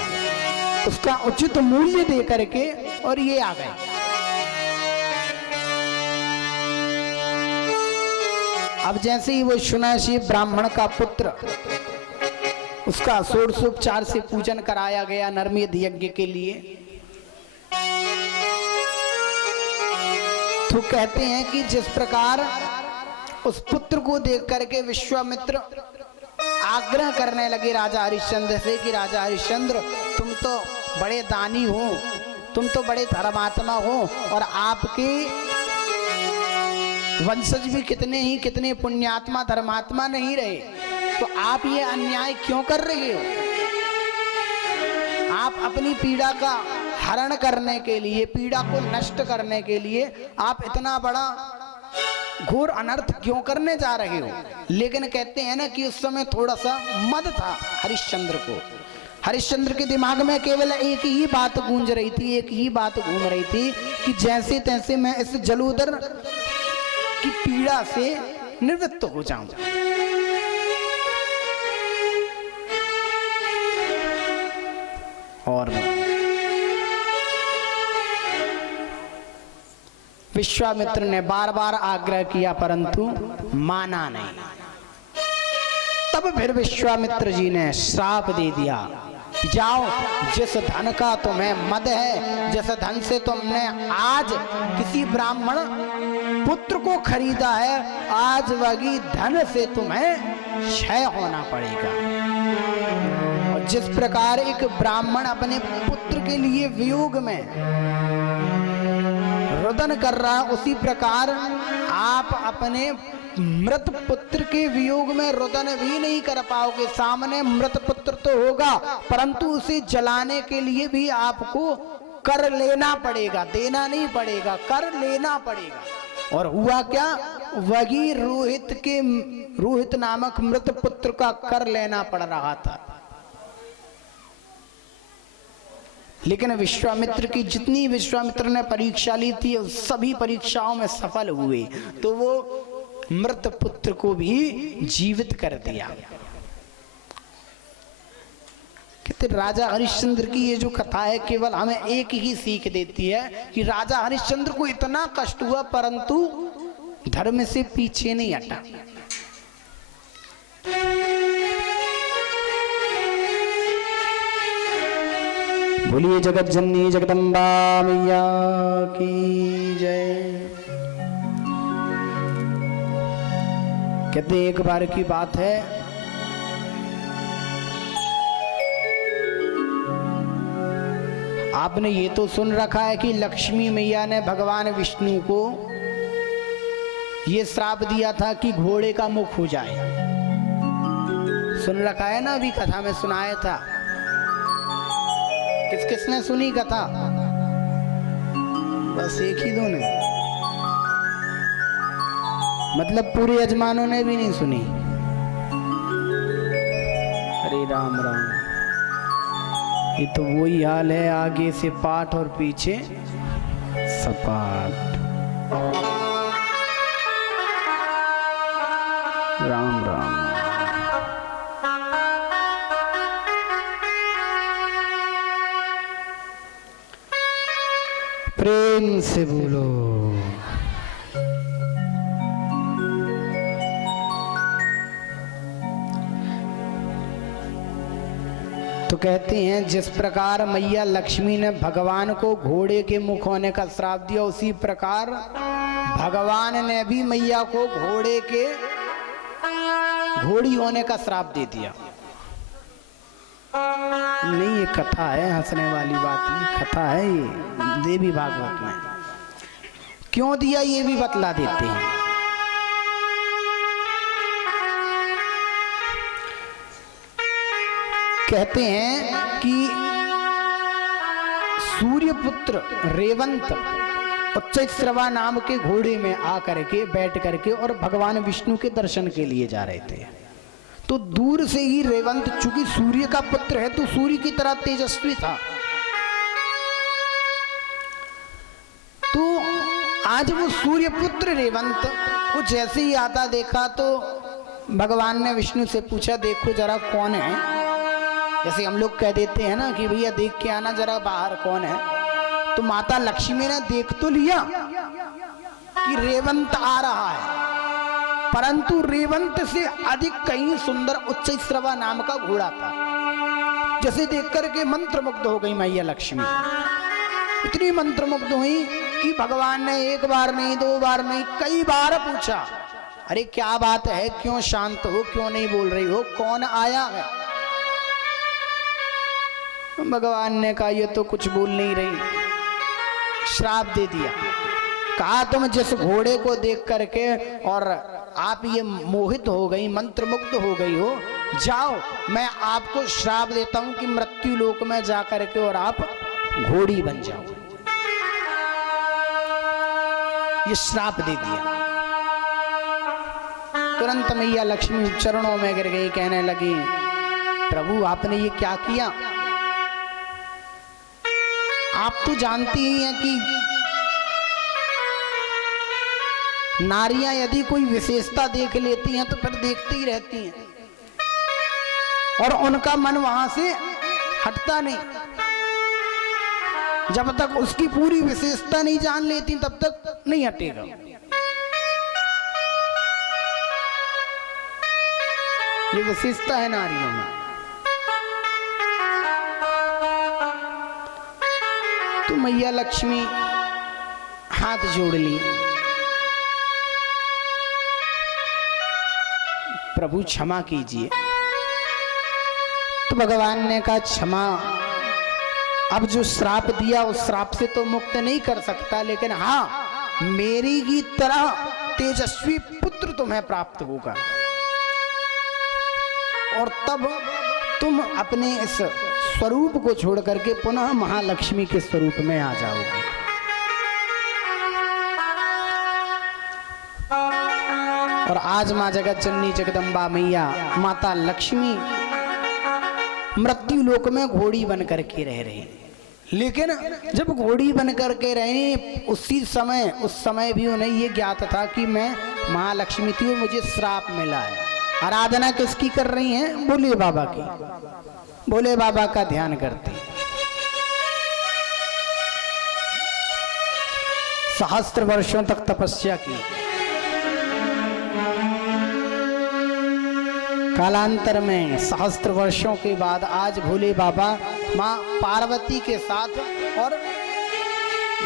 उसका उचित मूल्य दे करके, और ये आ गए। अब जैसे ही वो शुनहशेप ब्राह्मण का पुत्र, उसका षोडशोपचार से पूजन कराया गया नरमेध यज्ञ के लिए। तो कहते हैं कि जिस प्रकार उस पुत्र को देख करके विश्वामित्र आग्रह करने लगे राजा हरिश्चंद्र से कि राजा हरिश्चंद्र तुम तो बड़े दानी हो, तुम तो बड़े धर्मात्मा हो, और आपके वंशज भी कितने पुण्यात्मा धर्मात्मा नहीं रहे, तो आप ये अन्याय क्यों कर रहे हो? आप अपनी पीड़ा का हरण करने के लिए, पीड़ा को नष्ट करने के लिए आप इतना बड़ा घोर अनर्थ क्यों करने जा रहे हो? लेकिन कहते हैं ना कि उस समय थोड़ा सा मद था हरिश्चंद्र को। हरिश्चंद्र के दिमाग में केवल एक ही बात गूंज रही थी, एक ही बात घूम रही थी कि जैसे तैसे मैं इस जलोदर की पीड़ा से निवृत्त हो जाऊं। और विश्वामित्र ने बार बार आग्रह किया परंतु माना नहीं। तब फिर विश्वामित्र जी ने श्राप दे दिया, जाओ जिस धन का तुम्हें मद है, जिस धन से तुमने आज किसी ब्राह्मण पुत्र को खरीदा है, आज वही धन से तुम्हें क्षय होना पड़ेगा। और जिस प्रकार एक ब्राह्मण अपने पुत्र के लिए वियोग में रुदन कर रहा, उसी प्रकार आप अपने मृत पुत्र के वियोग में रुदन भी नहीं कर पाओगे। सामने मृत पुत्र तो होगा परंतु उसे जलाने के लिए भी आपको कर लेना पड़ेगा, देना नहीं पड़ेगा, कर लेना पड़ेगा। और हुआ क्या, वही रोहित नामक मृत पुत्र का कर लेना पड़ रहा था। लेकिन विश्वामित्र की जितनी विश्वामित्र ने परीक्षा ली थी सभी परीक्षाओं में सफल हुए, तो वो मृत पुत्र को भी जीवित कर दिया। कहते राजा हरिश्चंद्र की ये जो कथा है केवल हमें एक ही सीख देती है कि राजा हरिश्चंद्र को इतना कष्ट हुआ परंतु धर्म से पीछे नहीं हटा। बोलिए जगत जननी जगदम्बा मैया की जय। कहते एक बार की बात है, आपने ये तो सुन रखा है कि लक्ष्मी मैया ने भगवान विष्णु को ये श्राप दिया था कि घोड़े का मुख हो जाए। सुन रखा है ना, अभी कथा में सुनाया था। किसने सुनी कथा? बस एक ही दो ने, मतलब पूरे यजमानों ने भी नहीं सुनी। अरे राम राम, ये तो वही हाल है, आगे से पाठ और पीछे सपाट। राम राम। प्रेम से बोलो। तो कहते हैं जिस प्रकार मैया लक्ष्मी ने भगवान को घोड़े के मुख होने का श्राप दिया, उसी प्रकार भगवान ने भी मैया को घोड़ी होने का श्राप दे दिया। नहीं, ये कथा है, हंसने वाली बात नहीं, कथा है ये देवी भागवत में। क्यों दिया ये भी बतला देते हैं। कहते हैं कि सूर्यपुत्र रेवंत उच्चैःश्रवा नाम के घोड़े में आकर के बैठ करके और भगवान विष्णु के दर्शन के लिए जा रहे थे। तो दूर से ही रेवंत, चूंकि सूर्य का पुत्र है तो सूर्य की तरह तेजस्वी था, तो आज वो सूर्यपुत्र रेवंत वो जैसे ही आता देखा तो भगवान ने विष्णु से पूछा, देखो जरा कौन है। जैसे हम लोग कह देते हैं ना कि भैया देख के आना जरा बाहर कौन है। तो माता लक्ष्मी ने देख तो लिया कि रेवंत आ रहा है, परंतु रेवंत से अधिक कहीं सुंदर उच्चैःश्रवा नाम का घोड़ा था। जैसे देख करके मंत्रमुग्ध हो गई मैया लक्ष्मी। इतनी मंत्रमुग्ध हुई कि भगवान ने एक बार नहीं, दो बार नहीं, कई बार पूछा, अरे क्या बात है, क्यों शांत हो, क्यों नहीं बोल रही हो, कौन आया है। भगवान ने कहा ये तो कुछ बोल नहीं रही, श्राप दे दिया। कहा तुम जिस घोड़े को देख करके और आप ये मोहित हो गई, मंत्रमुग्ध हो गई हो, जाओ मैं आपको श्राप देता हूं कि मृत्यु लोक में जा करके और आप घोड़ी बन जाओ। ये श्राप दे दिया। तुरंत मैया लक्ष्मी चरणों में गिर गई, कहने लगी, प्रभु आपने ये क्या किया। आप तो जानती ही हैं कि नारियां यदि कोई विशेषता देख लेती हैं तो फिर देखती ही रहती हैं और उनका मन वहां से हटता नहीं। जब तक उसकी पूरी विशेषता नहीं जान लेती तब तक नहीं हटेगा। ये विशेषता है नारियों में। तो मैया लक्ष्मी हाथ जोड़ ली, प्रभु क्षमा कीजिए। तो भगवान ने कहा क्षमा, अब जो श्राप दिया उस श्राप से तो मुक्त नहीं कर सकता, लेकिन हाँ मेरी की तरह तेजस्वी पुत्र तुम्हें प्राप्त होगा और तब तुम अपने इस स्वरूप को छोड़ करके पुनः महालक्ष्मी के स्वरूप में आ जाओगे। और आज मां जगत जननी जगदम्बा मैया माता लक्ष्मी मृत्यु लोक में घोड़ी बन करके रह रही। लेकिन जब घोड़ी बन करके रहे उस समय भी उन्हें ये ज्ञात था कि मैं महालक्ष्मी थी और मुझे श्राप मिला है। आराधना किसकी कर रही हैं? भोले बाबा की। भोले बाबा का ध्यान करती, सहस्त्र वर्षों तक तपस्या की। कालांतर में सहस्त्र वर्षों के बाद आज भोले बाबा माँ पार्वती के साथ और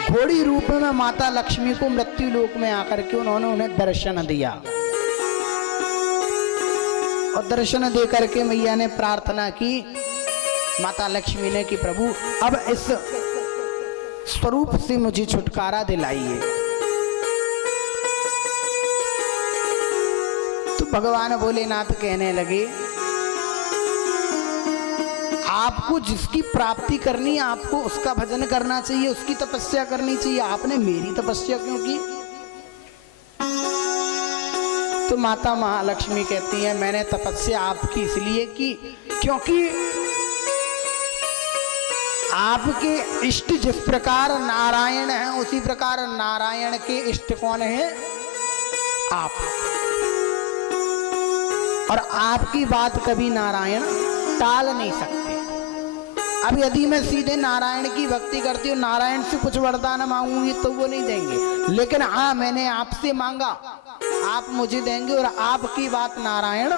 घोड़ी रूप में माता लक्ष्मी को मृत्यु लोक में आकर के उन्होंने उन्हें दर्शन दिया। और दर्शन दे करके मैया ने प्रार्थना की, माता लक्ष्मी ने, कि प्रभु अब इस स्वरूप से मुझे छुटकारा दिलाइए। तो भगवान भोलेनाथ कहने लगे आपको जिसकी प्राप्ति करनी है आपको उसका भजन करना चाहिए, उसकी तपस्या करनी चाहिए। आपने मेरी तपस्या क्यों की? तो माता महालक्ष्मी कहती है मैंने तपस्या आपकी इसलिए की क्योंकि आपके इष्ट जिस प्रकार नारायण हैं उसी प्रकार नारायण के इष्ट कौन है? आप। और आपकी बात कभी नारायण टाल नहीं सकते। अब यदि मैं सीधे नारायण की भक्ति करती हूँ, नारायण से कुछ वरदान मांगूंगी तो वो नहीं देंगे, लेकिन हाँ मैंने आपसे मांगा, आप मुझे देंगे, और आपकी बात नारायण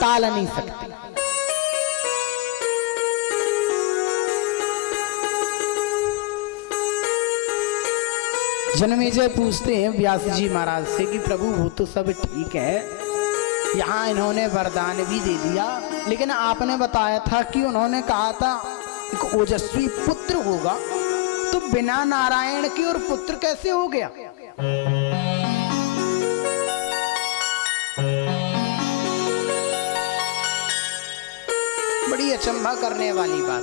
टाल नहीं सकते। जन्मेजय पूछते हैं व्यास जी महाराज से कि प्रभु वो तो सब ठीक है, यहाँ इन्होंने वरदान भी दे दिया, लेकिन आपने बताया था कि उन्होंने कहा था एक ओजस्वी पुत्र होगा, तो बिना नारायण के और पुत्र कैसे हो गया? बड़ी अचंभा करने वाली बात।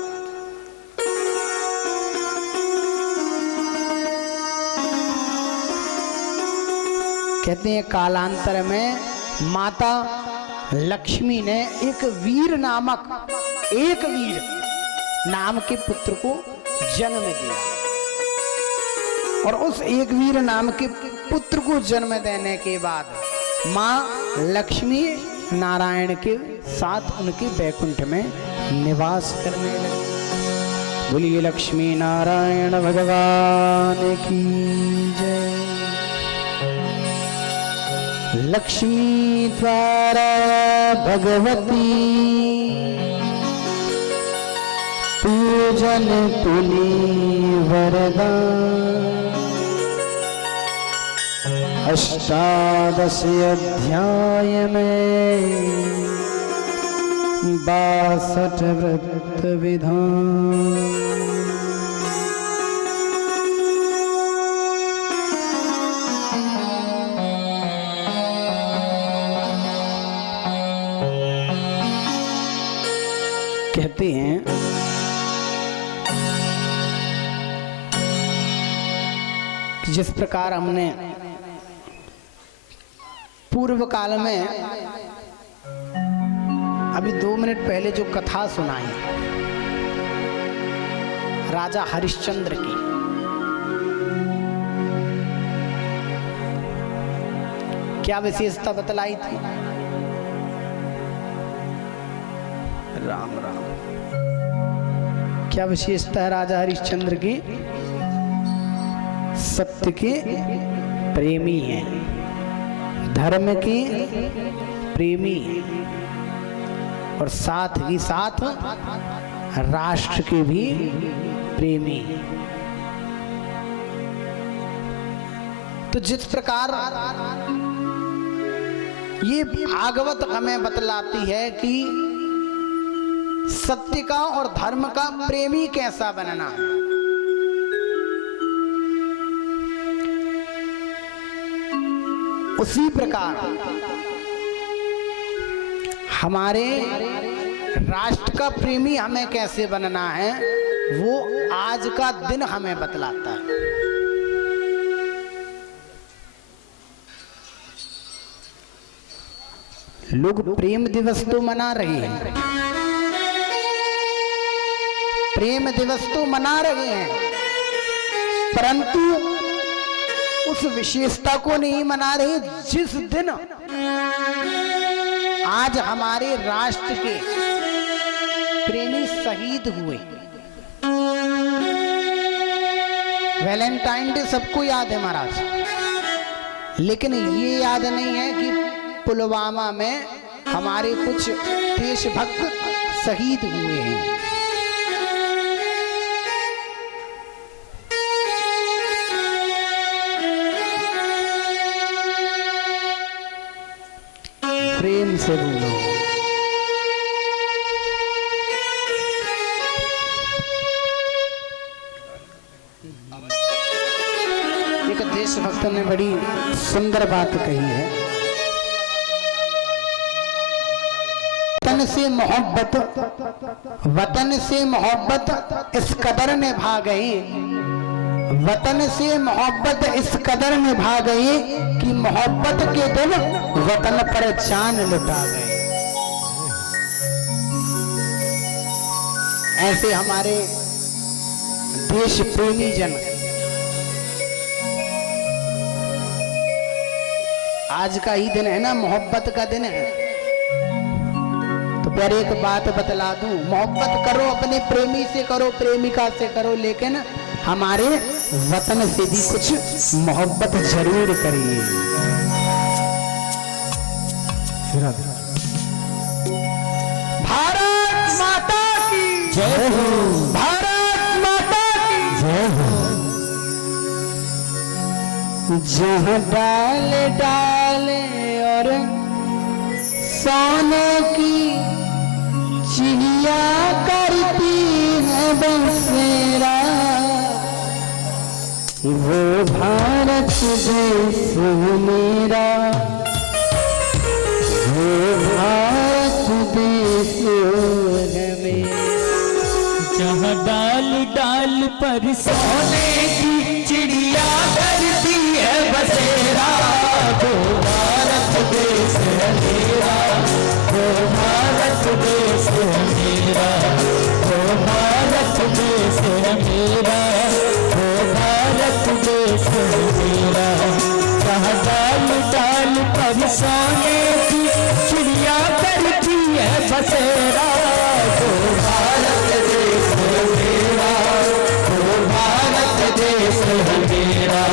कहते हैं कालांतर में माता लक्ष्मी ने एक वीर नाम के पुत्र को जन्म दिया, और उस एक वीर नाम के पुत्र को जन्म देने के बाद माँ लक्ष्मी नारायण के साथ उनके बैकुंठ में निवास करने लगी। बोलिए लक्ष्मी नारायण भगवान की जय। लक्ष्मी द्वारा भगवती पूजन तुली वरदान, अष्टादश अध्याय में 62 व्रत विधान। कहते हैं कि जिस प्रकार हमने पूर्व काल में अभी 2 मिनट पहले जो कथा सुनाई राजा हरिश्चंद्र की, क्या विशेषता बतलाई थी? राम राम। क्या विशेषता है राजा हरिश्चंद्र की? सत्य के प्रेमी हैं, धर्म के प्रेमी हैं, और साथ ही साथ राष्ट्र के भी प्रेमी हैं। तो जिस प्रकार ये भागवत हमें बतलाती है कि सत्य का और धर्म का प्रेमी कैसा बनना है, उसी प्रकार हमारे राष्ट्र का प्रेमी हमें कैसे बनना है वो आज का दिन हमें बतलाता है। लोग प्रेम दिवस तो मना रहे हैं, प्रेम दिवस तो मना रहे हैं, परंतु उस विशेषता को नहीं मना रहे जिस दिन आज हमारे राष्ट्र के प्रेमी शहीद हुए। वैलेंटाइन डे सबको याद है महाराज, लेकिन ये याद नहीं है कि पुलवामा में हमारे कुछ देशभक्त शहीद हुए हैं। प्रेम से बोलो। एक देशभक्त ने बड़ी सुंदर बात कही है, तन से मोहब्बत वतन से मोहब्बत इस कदर निभा गए, वतन से मोहब्बत इस कदर निभा गए कि मोहब्बत के दिन वतन पर जान लुटा गए। ऐसे हमारे देश प्रेमी जन आज का ही दिन है ना, मोहब्बत का दिन है। तो फिर एक बात बतला दूं, मोहब्बत करो अपने प्रेमी से करो, प्रेमिका से करो, लेकिन हमारे वतन से भी कुछ मोहब्बत जरूर करिए। भारत माता की जय हो, भारत माता की जय हो। जहाँ डाल डाले और सोने की चिड़िया करती है बसेरा, वो भारत देश मेरा, वो भारत देश है मेरा। जहाँ डाल डाल पर सोने की चिड़िया करती है बसेरा, वो भारत देश है मेरा, वो भारत देश है मेरा, वो भारत देश है मेरा, वो भारत देश है मेरा। जहाँ डाल डाल पर सोने की चिड़िया करती है बसेरा, वो भारत देश है मेरा, वो भारत देश है मेरा।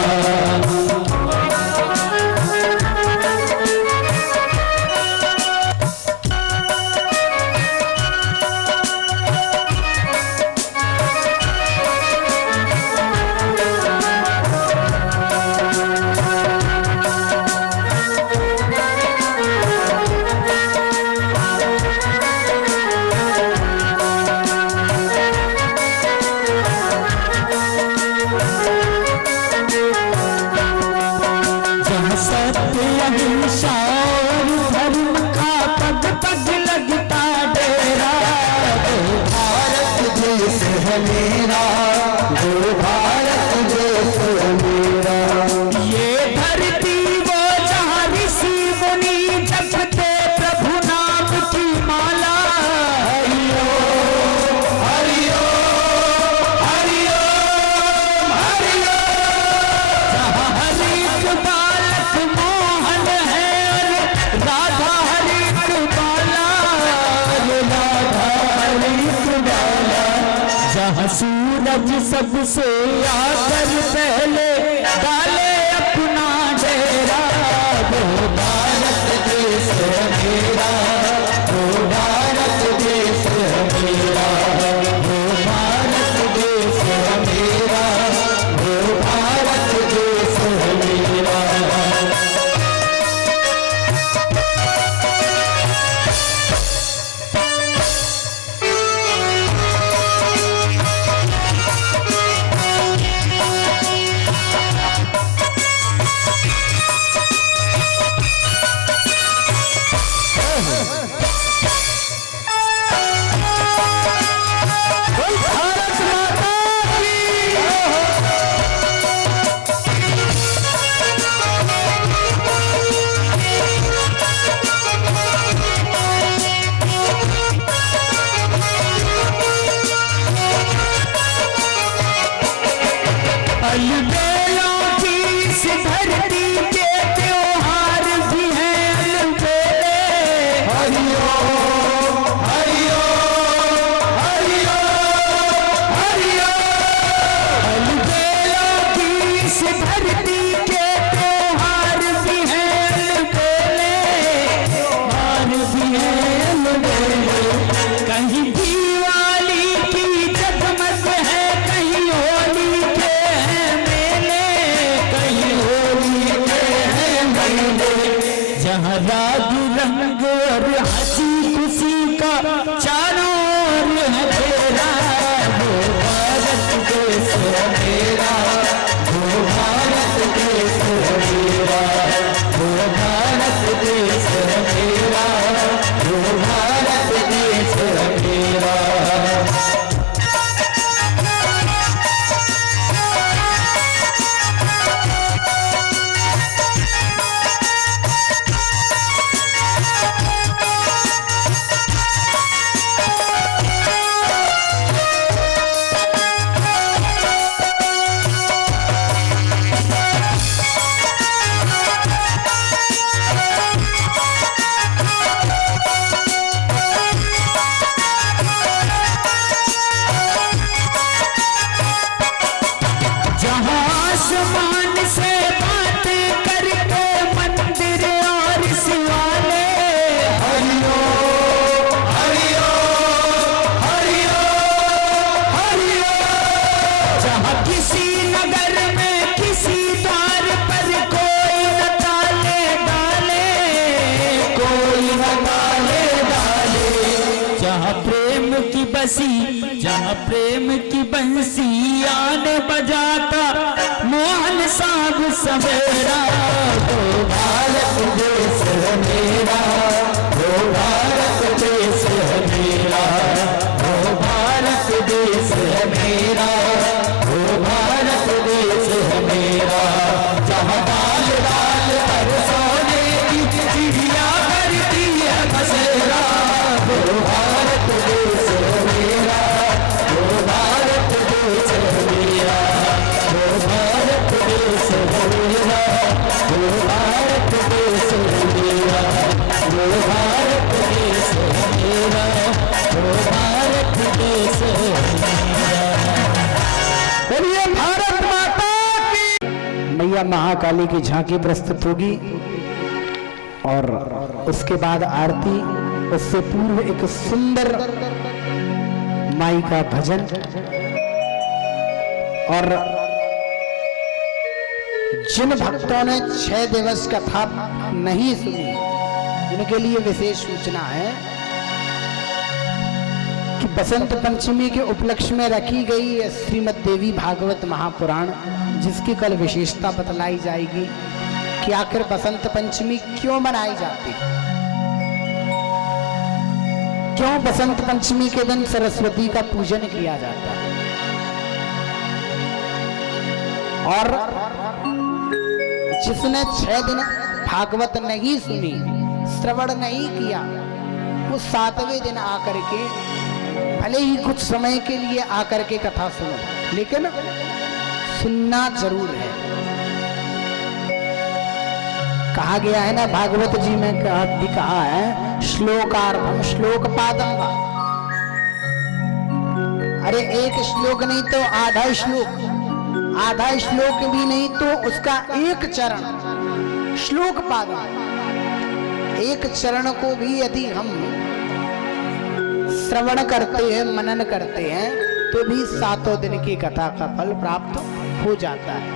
सूरज सबसे आकर पहले डाले अपना डेरा, वो भारत देश है मेरा, वो भारत देश है मेरा, वो भारत देश है मेरा, वो भारत देश है मेरा। अलबेलों की इस धरती के त्योहार भी हैं अलबेले, हरिओ हरिओ हरिओ हरिओ। अलबेलों की इस धरती के त्योहार भी हैं अलबेले, त्योहार भी हैं अलबेले। कहीं दिवाली की जगमग है, कहीं होली के जहाँ राग रंग और हंसी खुशी का चारों ओर है तेरा, वो भारत देश है मेरा, वो भारत देश है मेरा, वो भारत देश है मेरा, वो भारत देश है मेरा। बसी, जहाँ प्रेम की बंसी आने बजाता मोहन साग सवेरा। वो भारत देश है मेरा, वो भारत देश है मेरा, वो भारत देश है मेरा, वो भारत देश है मेरा। जहाँ डाल डाल पर सोने की चिड़िया करती है बसेरा। वो भारत देश है मेरा, वो भारत देश है मेरा, वो भारत देश है मेरा, वो भारत देश है मेरा, वो भारत देश है मेरा, वो भारत देश है मेरा। बोलिए भारत माता की। मैया महाकाली की झांकी प्रस्तुत होगी और उसके बाद आरती, उससे पूर्व एक सुंदर माई का भजन और जिन भक्तों ने 6 दिवस कथा नहीं सुनी उनके लिए विशेष सूचना है कि बसंत पंचमी के उपलक्ष्य में रखी गई है श्रीमद् देवी भागवत महापुराण, जिसकी कल विशेषता बतलाई जाएगी कि आखिर बसंत पंचमी क्यों मनाई जाती है, क्यों बसंत पंचमी के दिन सरस्वती का पूजन किया जाता है। और जिसने 6 दिन भागवत नहीं सुनी, श्रवण नहीं किया, वो 7वें दिन आकर के भले ही कुछ समय के लिए आकर के कथा सुनो, लेकिन सुनना जरूर है। कहा गया है ना भागवत जी में भी कहा है श्लोकार्धम श्लोक पादम वा। अरे एक श्लोक नहीं तो आधा श्लोक, आधा श्लोक भी नहीं तो उसका एक चरण श्लोक पादम। एक चरण को भी यदि हम श्रवण करते हैं, मनन करते हैं, तो भी 7 दिन की कथा का फल प्राप्त हो जाता है।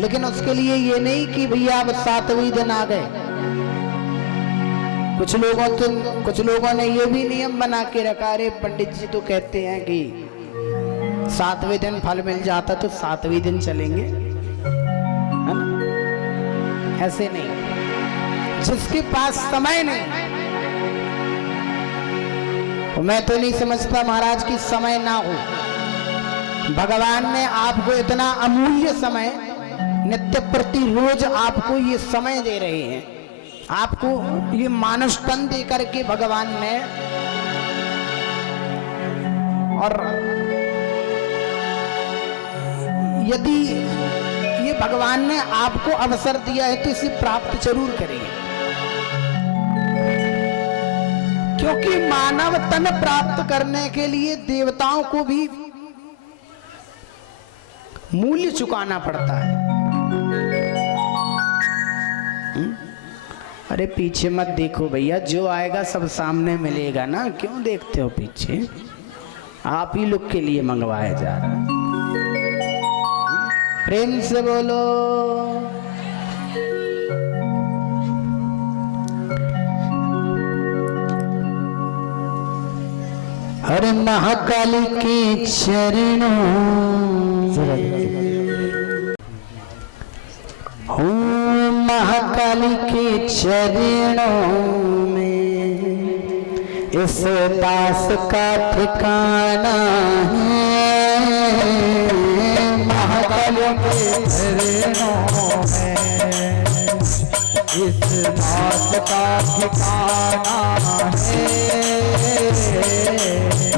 लेकिन उसके लिए ये नहीं कि भैया अब 7वें दिन आ गए। कुछ लोगों ने ये भी नियम बना के रखा, अरे पंडित जी तो कहते हैं कि 7वें दिन फल मिल जाता तो 7वें दिन चलेंगे, है ना? ऐसे नहीं। जिसके पास समय नहीं, मैं तो नहीं समझता महाराज की समय ना हो। भगवान ने आपको इतना अमूल्य समय, नित्य प्रति रोज आपको ये समय दे रहे हैं, आपको ये मानुष तन दे करके भगवान ने, और यदि ये भगवान ने आपको अवसर दिया है तो इसे प्राप्त जरूर करिए, क्योंकि मानव तन प्राप्त करने के लिए देवताओं को भी मूल्य चुकाना पड़ता है। अरे पीछे मत देखो भैया, जो आएगा सब सामने मिलेगा ना, क्यों देखते हो पीछे? आप ही लोग के लिए मंगवाया जा रहा है। प्रेम से बोलो हरे महाकाली के चरणों महाकाली के चरणों में इस दास का ठिकाना है। महाकाली के चरणों में इस दास का ठिकाना है।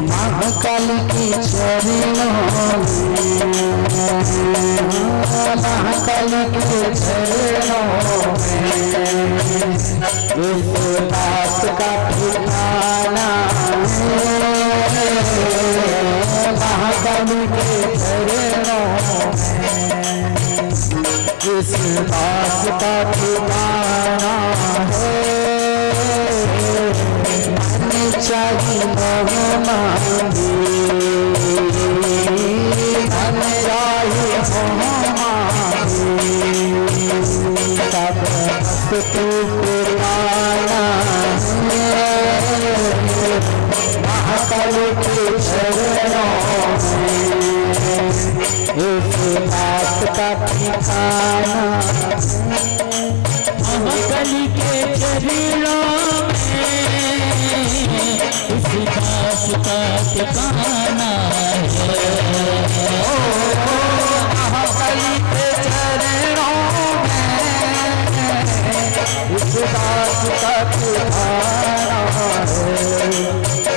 महाकाली के चरणों महाकाली के चरणों में इस दास का ठिकाना है। महाकाली के चरणों में इस दास का ठिकाना है। मन चाहिए मोहमानी मन राही तब तू पुराना महाकाली के चरणों में इस बात का ठिकाना महाकाली के चरणों इस दास का ठिकाना है। महाकाली के चरणों में इस दास का ठिकाना है।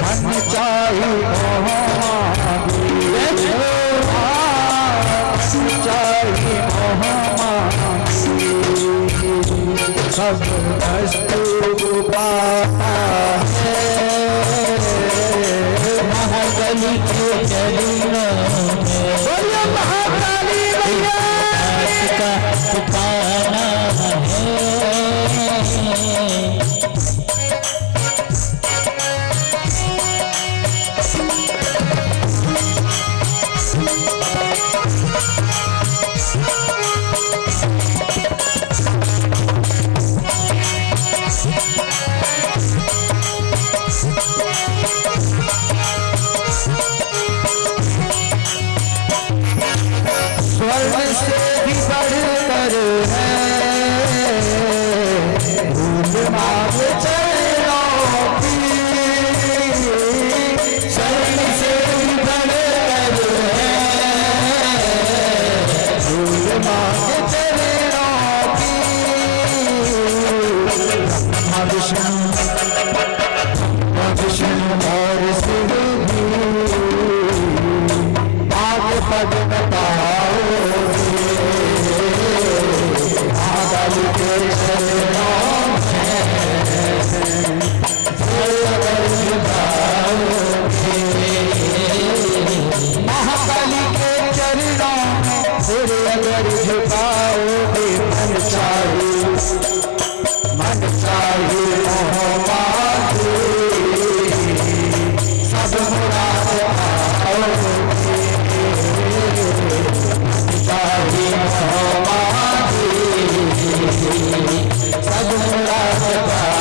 मन चाहे चाहे सब वस्तु पाता है। महाकाली के चरणों में बोलिए महाकाली मैया का ठिकाना है। स्वर्ग से भी बढ़कर है धूल मांग चरणों की। स्वर्ग से भी बढ़कर है धूल मांग चरणों की। विष्णु और शिव भी आग पद में महाकाली के चरणों में फिर अगर झुकाओगे मन चाहे सब मुराद पाओगे। सब मुराद पाओगे।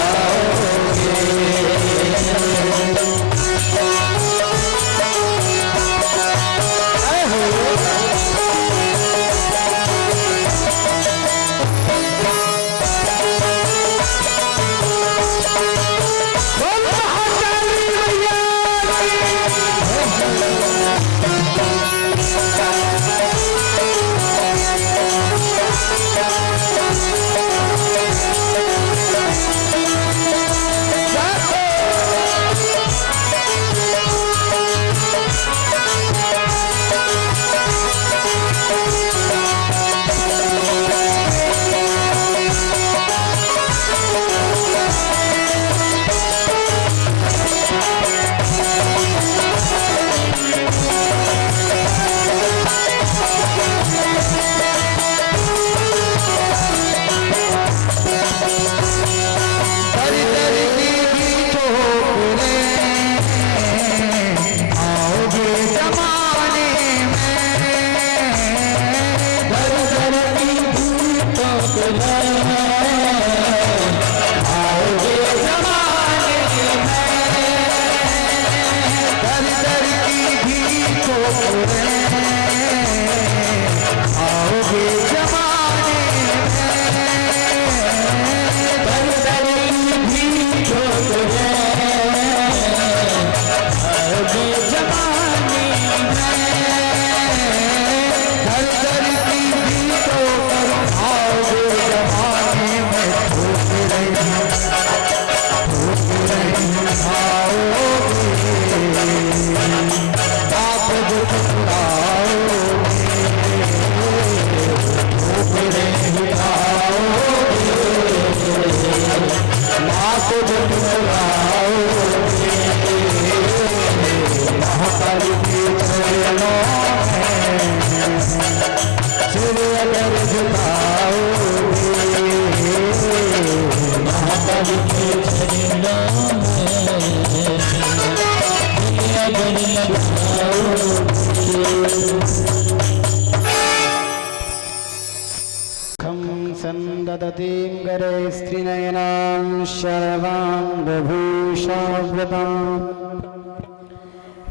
संददतीं गरे स्त्रीनयनां शर्वाङ्गभूषाव्रतां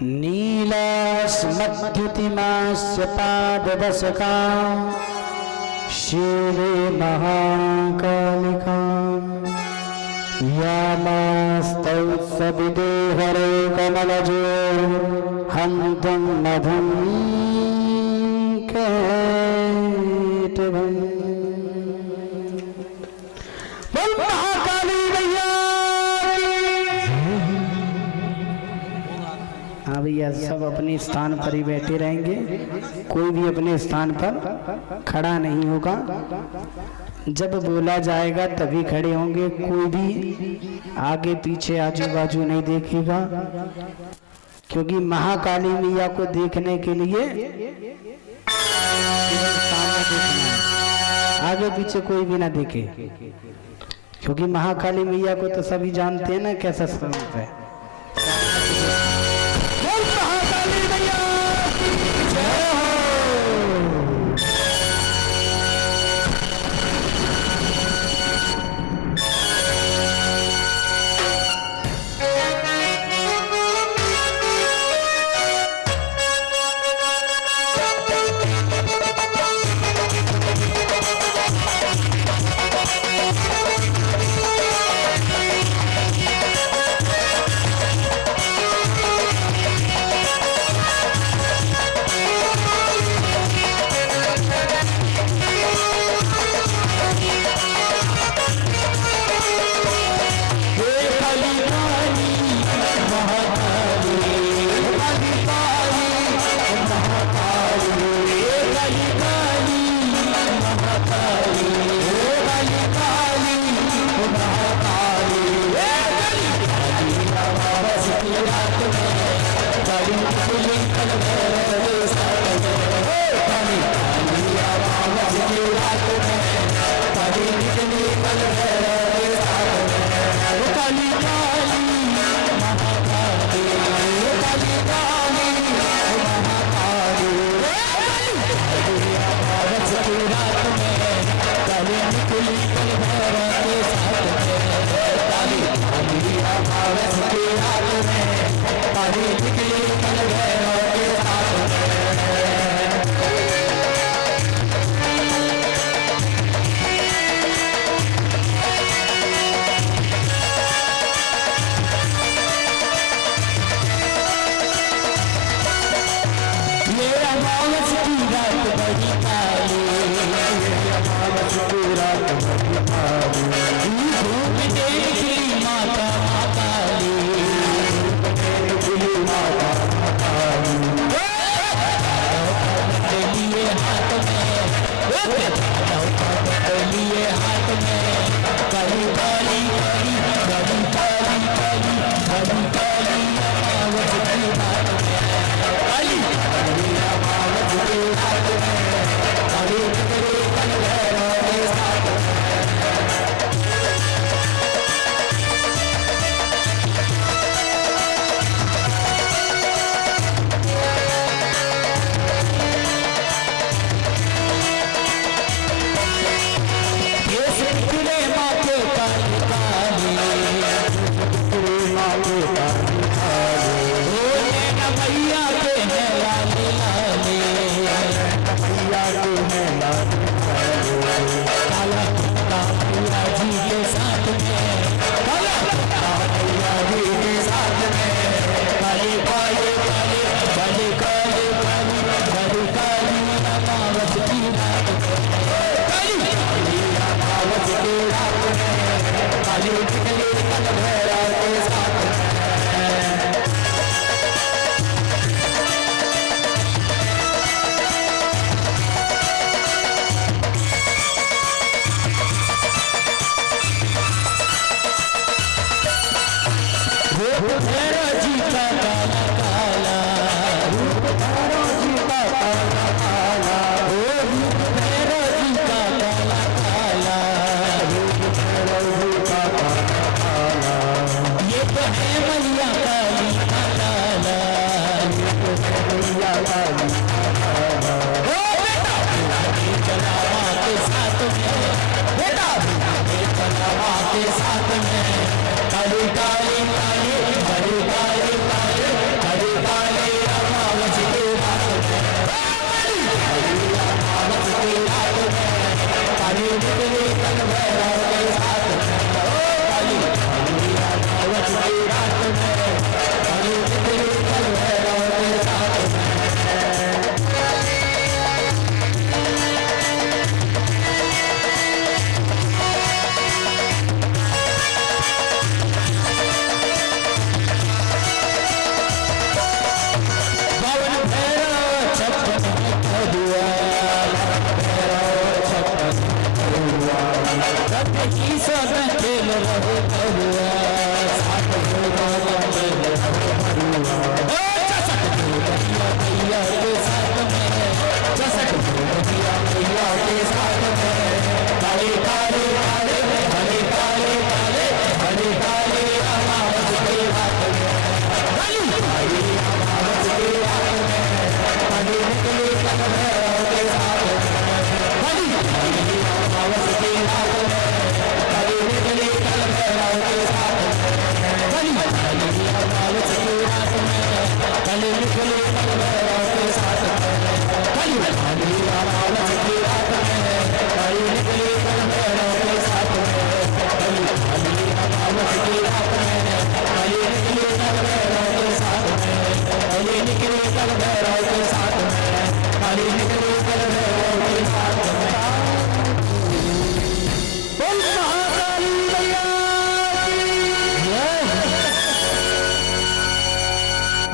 नीलास्मद्युतिमास्य पाददशका शिवे महाकालिका यामास्तौ सविदेहरे कमलजो हन्तं मधुं कैटभम्। बोल महाकाली मैया की। हाँ भैया, सब अपने स्थान पर ही बैठे रहेंगे, कोई भी अपने स्थान पर खड़ा नहीं होगा। जब बोला जाएगा तभी खड़े होंगे, कोई भी आगे पीछे आजू बाजू नहीं देखेगा, क्योंकि महाकाली मैया को देखने के लिए सामने देखना है, आगे पीछे कोई भी ना देखे, क्योंकि महाकाली मैया को तो सभी जानते हैं ना कैसा स्वरूप है। महाकाली मैया की जय हो।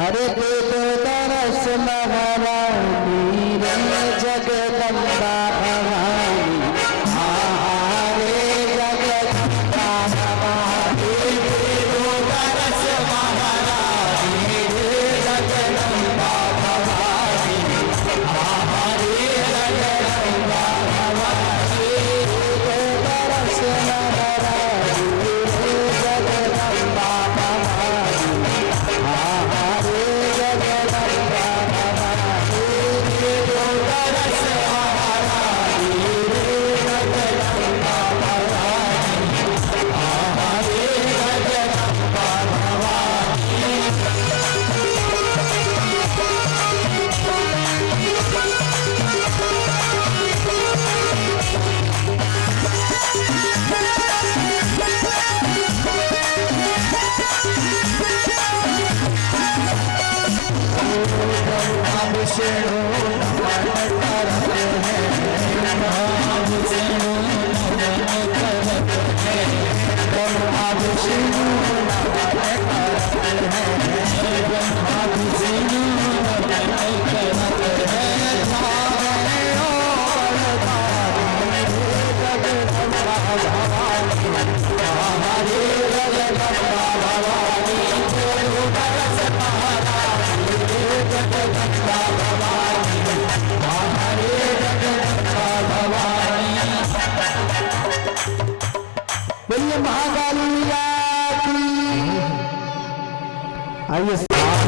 अरे दे दो दरस महारानी रे जगदम्बा भवानी, हरे जगदम्बा भवानी, दे दो दरस महारानी रे जगदम्बा भवानी, हरे जगदम्बा भवानी, दे दो दरस महारानी रे जगदम्बा भवानी, बोलिए महाकाली मैया की। आइए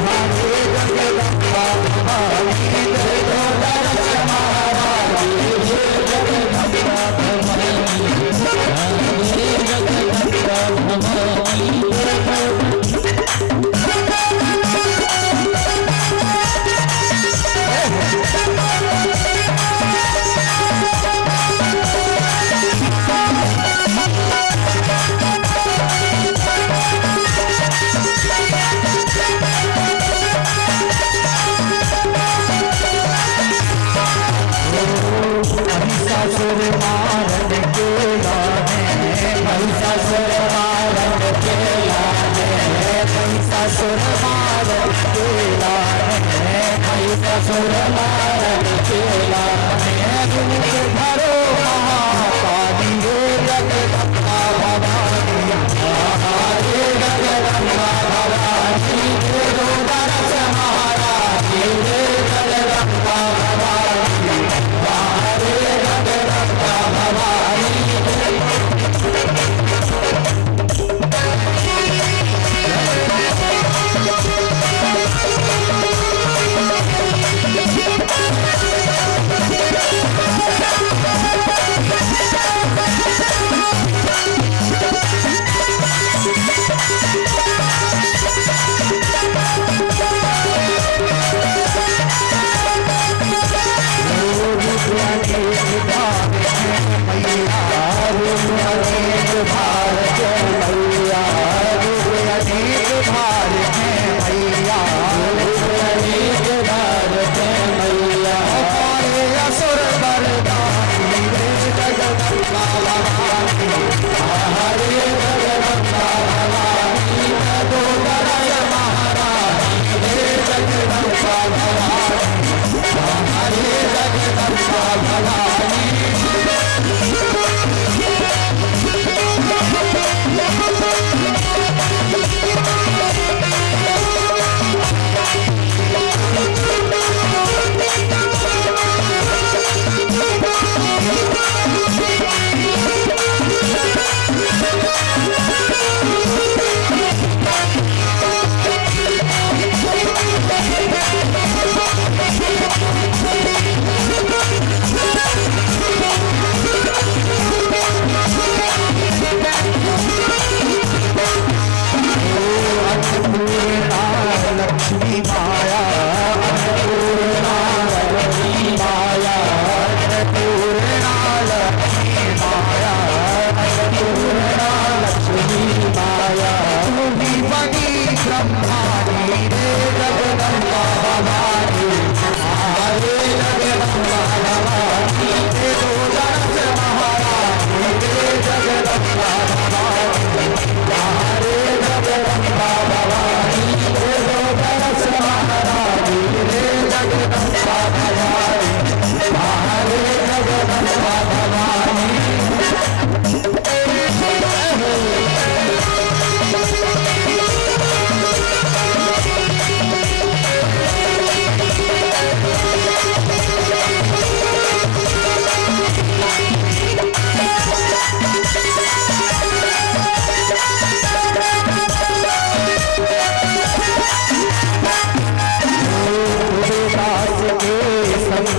हरे जगदम्बा भवानी, दे दो दरस महारानी रे जगदम्बा भवानी, हरे जगदम्बा भवानी, महिषासुर मारन के लाने, महिषासुर मारन के लाने, महिषासुर मारन के लाने, महिषासुर मारन के लाने, गुण भरो महाकाली रे जगदम्बा भवानी, हरे जगदम्बा भवानी, दे दो दरस महारानी रे जगदम्बा भवानी, हरे जगदम्बा भवानी।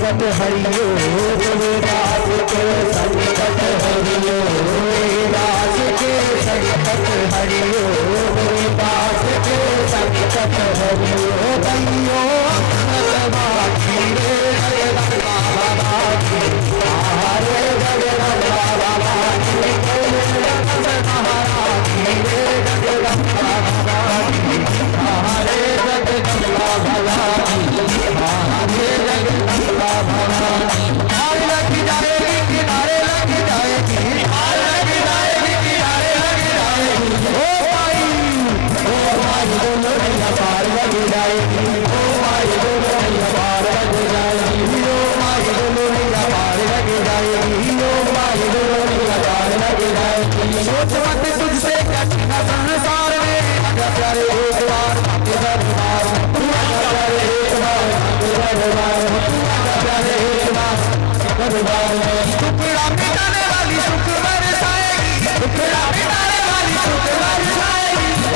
संकट हरियो दास के संकट हरियो दास के संकट हरियो दास के संकट हरियो दैयो बाकी रे जगदम्बा बाबा की हरे जगदम्बा बाबा की महारानी रे जगदम्बा बाबा की हरे जगदम्बा बाबा की हरे जगदम्बा बाबा की आग लग जाएगी किनारे लग जाएगी आग लग जाएगी किनारे लग जाएगी ओ भाई बोलो नैया पार लग जाएगी ओ भाई बोलो नैया पार लग जाएगी ओ भाई बोलो नैया पार लग जाएगी ओ भाई बोलो नैया पार लग जाएगी सोच मत तुझसे कठिन संसार में आजा प्यारे एक बार आपके दरबार आजा प्यारे एक बार आपके दरबार आजा प्यारे एक बार दरबार में टुकड़ा मिटाने वाली सुख बरसाएगी टुकड़ा मिटाने वाली सुख बरसाएगी ओ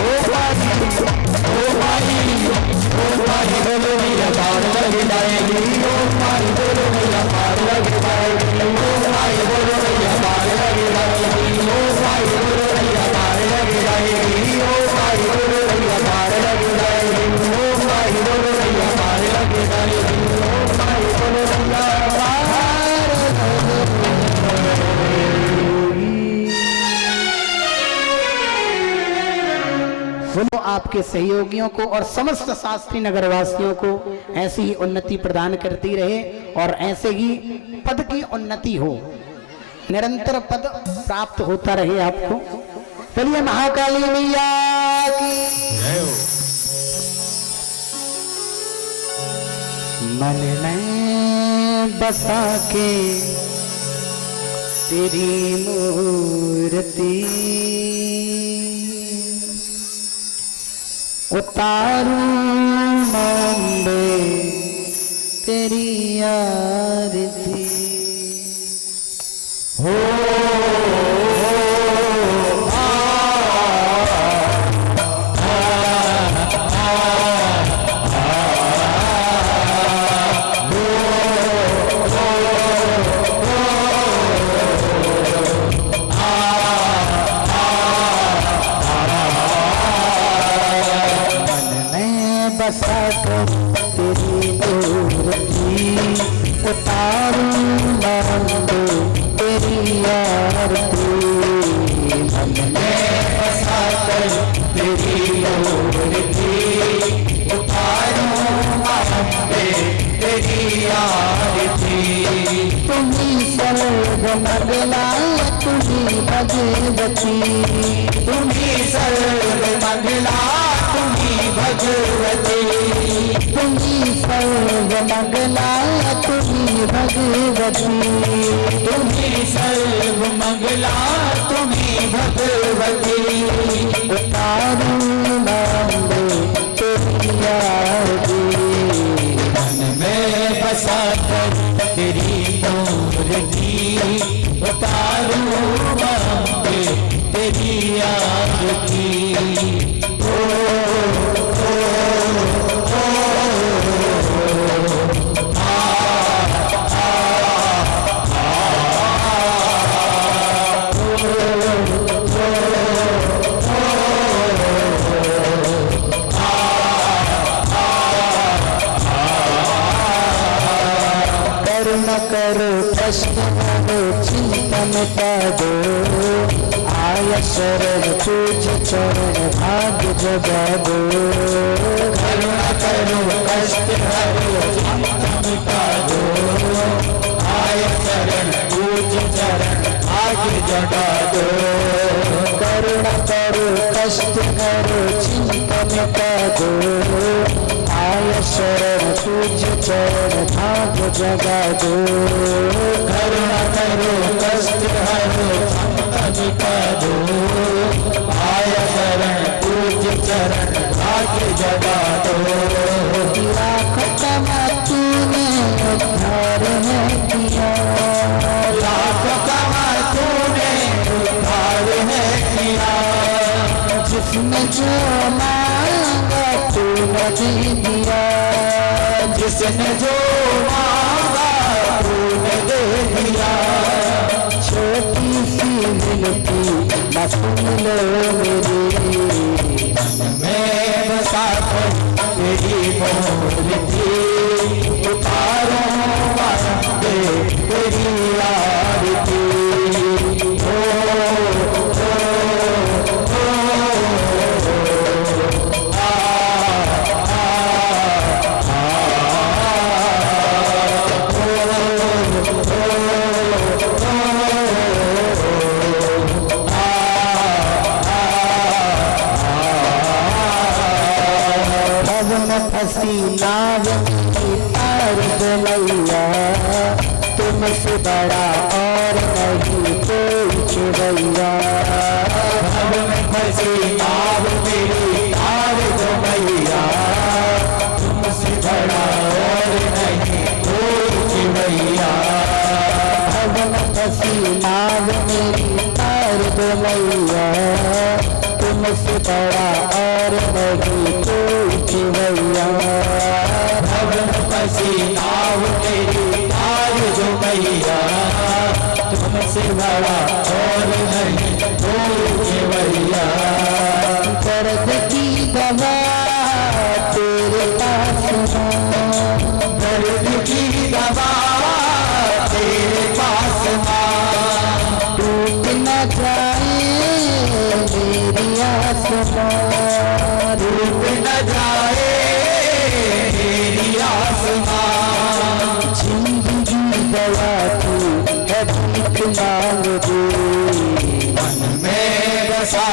भाई बोलो नैया पार लग जाएगी ओ भाई बोलो नैया पार लग जाएगी ओ भाई बोलो नैया पार लग जाएगी ओ भाई बोलो नैया पार लग जाएगी ओ भाई बोलो नैया पार लग जाएगी ओ भाई बोलो नैया पार लग जाएगी ओ भाई बोलो नैया बोलो आपके सहयोगियों को और समस्त शास्त्री नगरवासियों को ऐसी ही उन्नति प्रदान करती रहे और ऐसे ही पद की उन्नति हो, निरंतर पद प्राप्त होता रहे आपको। चलिए महाकाली मैया की मन में बसा के तेरी मूर्ति उतारूं मांबे तेरी आरती हो तेरी मूर्ति उतारूं मांगो तेरी आरती मन में बसा कर तेरी मूर्ति उतारूं मांगो तेरी आरती तुम्ही सर्व मंगला तुम्ही भगवती तुम्ही सर्व मंगला तुम्ही भगवती तुम्ही सर्व मंगला तुम्ही भगवती तुम्ही सर्व मंगला तुम्ही भगवती उतारूं मांगो तेरी आरती मन में बसा कर तेरी मूर्ति उतारूं मांगो तेरी आरती करो कष्ट करो चिंतन करो आय शरण पूज चरण भाग्य जगा दो करुणा करो कष्ट करो चिंतन करो आय शरण पूज चरण भाग्य जगा दो करुणा करो कष्ट करो चिंतन करो आय शरण पूज चरण भाग्य जगा दो करुणा करो कष्ट हरो चिंतन करो आय शरण पूज चरण भाग्य जगा दो लाख कमा तूने उद्धार है किया लाख कमा तूने उद्धार है किया जिसने जो मांगा तूने दिया जिसने जो मांगा मैया छोटी सी विनती बस सुन लो मेरी मैं बसा तेरी मूर्ति उतारो मांगे तेरी आरती फसी नाव तार मैया तुमसे बड़ा और नहीं कोई चुरैया भव में फसी नाव मेरी तार मैया तुमसे बड़ा और नहीं कोई चुरैया भव में फसी नाव मेरी तार मैया तुमसे बड़ा और नहीं कोई चुरैया भवन फसी नाव तेरी तार जो मैया तुमसे बड़ा और नहीं कोई चुरैया दर्द की दवा तेरे पास दर्द की दवा तेरे पास टूट न जाए मेरी आसमां टूट न जाए मेरी आसमां जिंदगी दया तू भीख मांग दे मन में बसा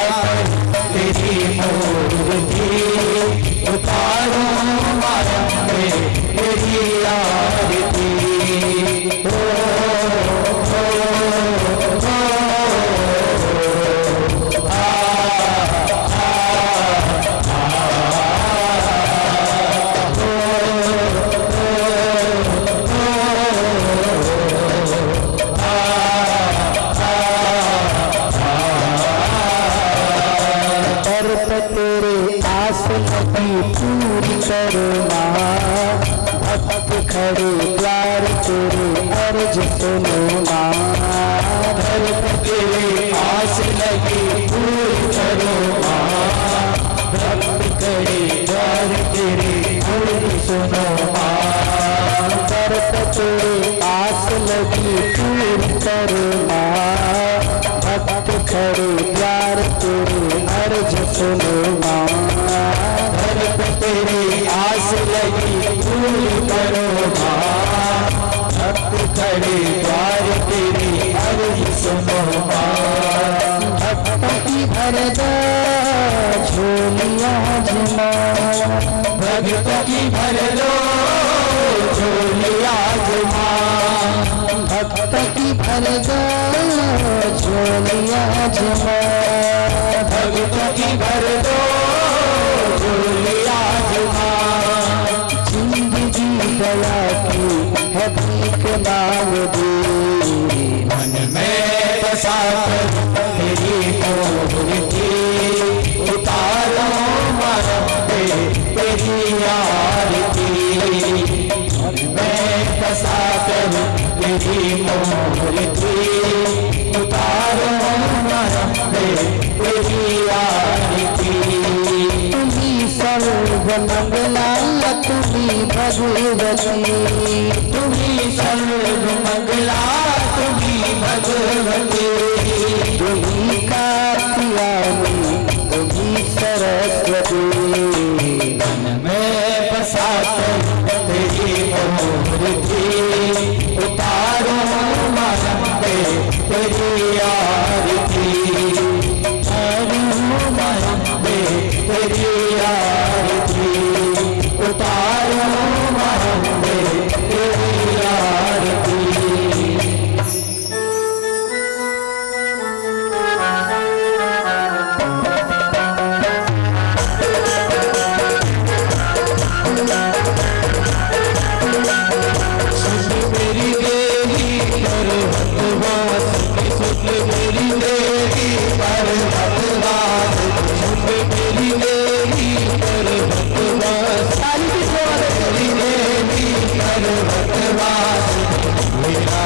तेरी मूर्ति उतारो मांगे तेरी आरती पूरी करुणा भक्त खड़े द्वार तेरे अर्ज सुनना घर तेरे आस लगी पूरी करुणा भक्त खड़े द्वार तेरे अर्ज सुनना भक्त तेरे आस लगी पूरी करुणा भक्त खड़े द्वार तेरे अर्ज सुनना तेरी आस लगी पूरी करो भक्त खड़े द्वार तेरी अर्ज सुनो भक्तों की भर दो झोलियां जमा भक्तों की भर दो झोलियां जमा भक्तों की भर दो झोलियां जमा भक्तों की भर दो जिंदगी दया की है भीख मांग दे मन में बसा तेरी मूर्ति उतारो मांगे तेरी आरती मन में बसा तेरी मूर्ति उतारो मांगे तेरी आरती सर्वमंगला तुम्ही भगवती तुम्ही सर्वमंगला तुम्ही भगवती तुम्ही कात्यायनी तुम्ही सरस्वती मन में बसा तेरी मूर्ति उतारो मांगे तेरी आरती मांगे तेरी आरती उतारो मांगे तेरी आरती मेरी देवी पर भगवान मेरी देवी पर भगवान मेरी देवी पर भगवान मेरी देवी पर भगवान मेरा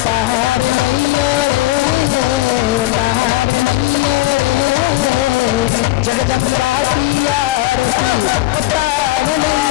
पार नहीं रे पार नहीं रे जगदम्बा की आरती उतार नहीं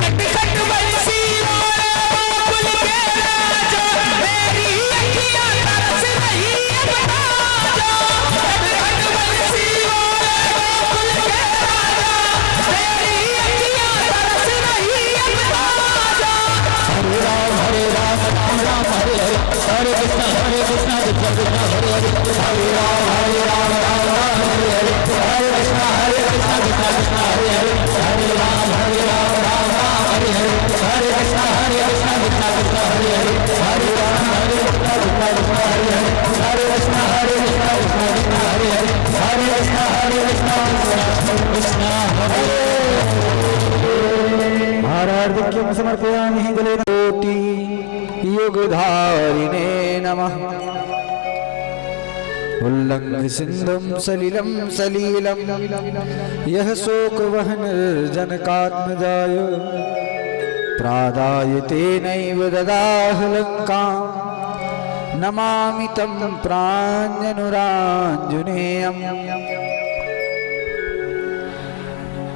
Let me take the way. हार्दिक्यं समर्पयामि गले कोटि युगधारिणे नमः उल्लङ्घ्य सिन्धुं सलिलं सलीलं यः शोकवहनर्जनकात्मजाय प्रादाय तेनैव ददाह लङ्कां नमामि तं प्राञ्जनुराञ्जनेयम्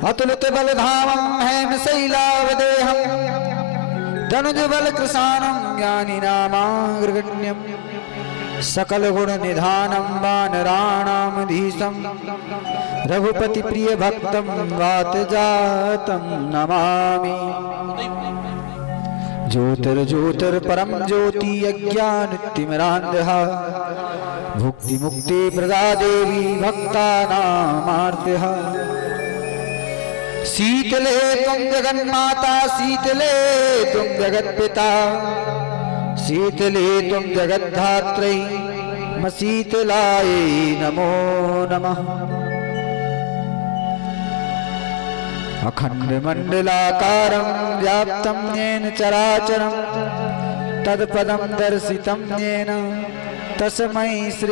अतुलित बलधामं हेमशैलावदेहं धनुजबल कृशानं ज्ञानिनामाग्रगण्यं सकल गुण निधानं वानराणामधीशं रघुपति प्रिय भक्तं वातजातं नमामि ज्योतिर्ज्योतिर्परं ज्योति अज्ञानतिमिरान्धः भुक्ति मुक्ति प्रदा देवी भक्तानामार्तिः शीतले त्वं जगन्माता शीतले त्वं जगत्पिता शीतले त्वं जगद्धात्री शीतलायै नमो नमः अखण्डमण्डलाकारं व्याप्तं येन चराचरं तत्पदं दर्शितं येन तस्मै श्री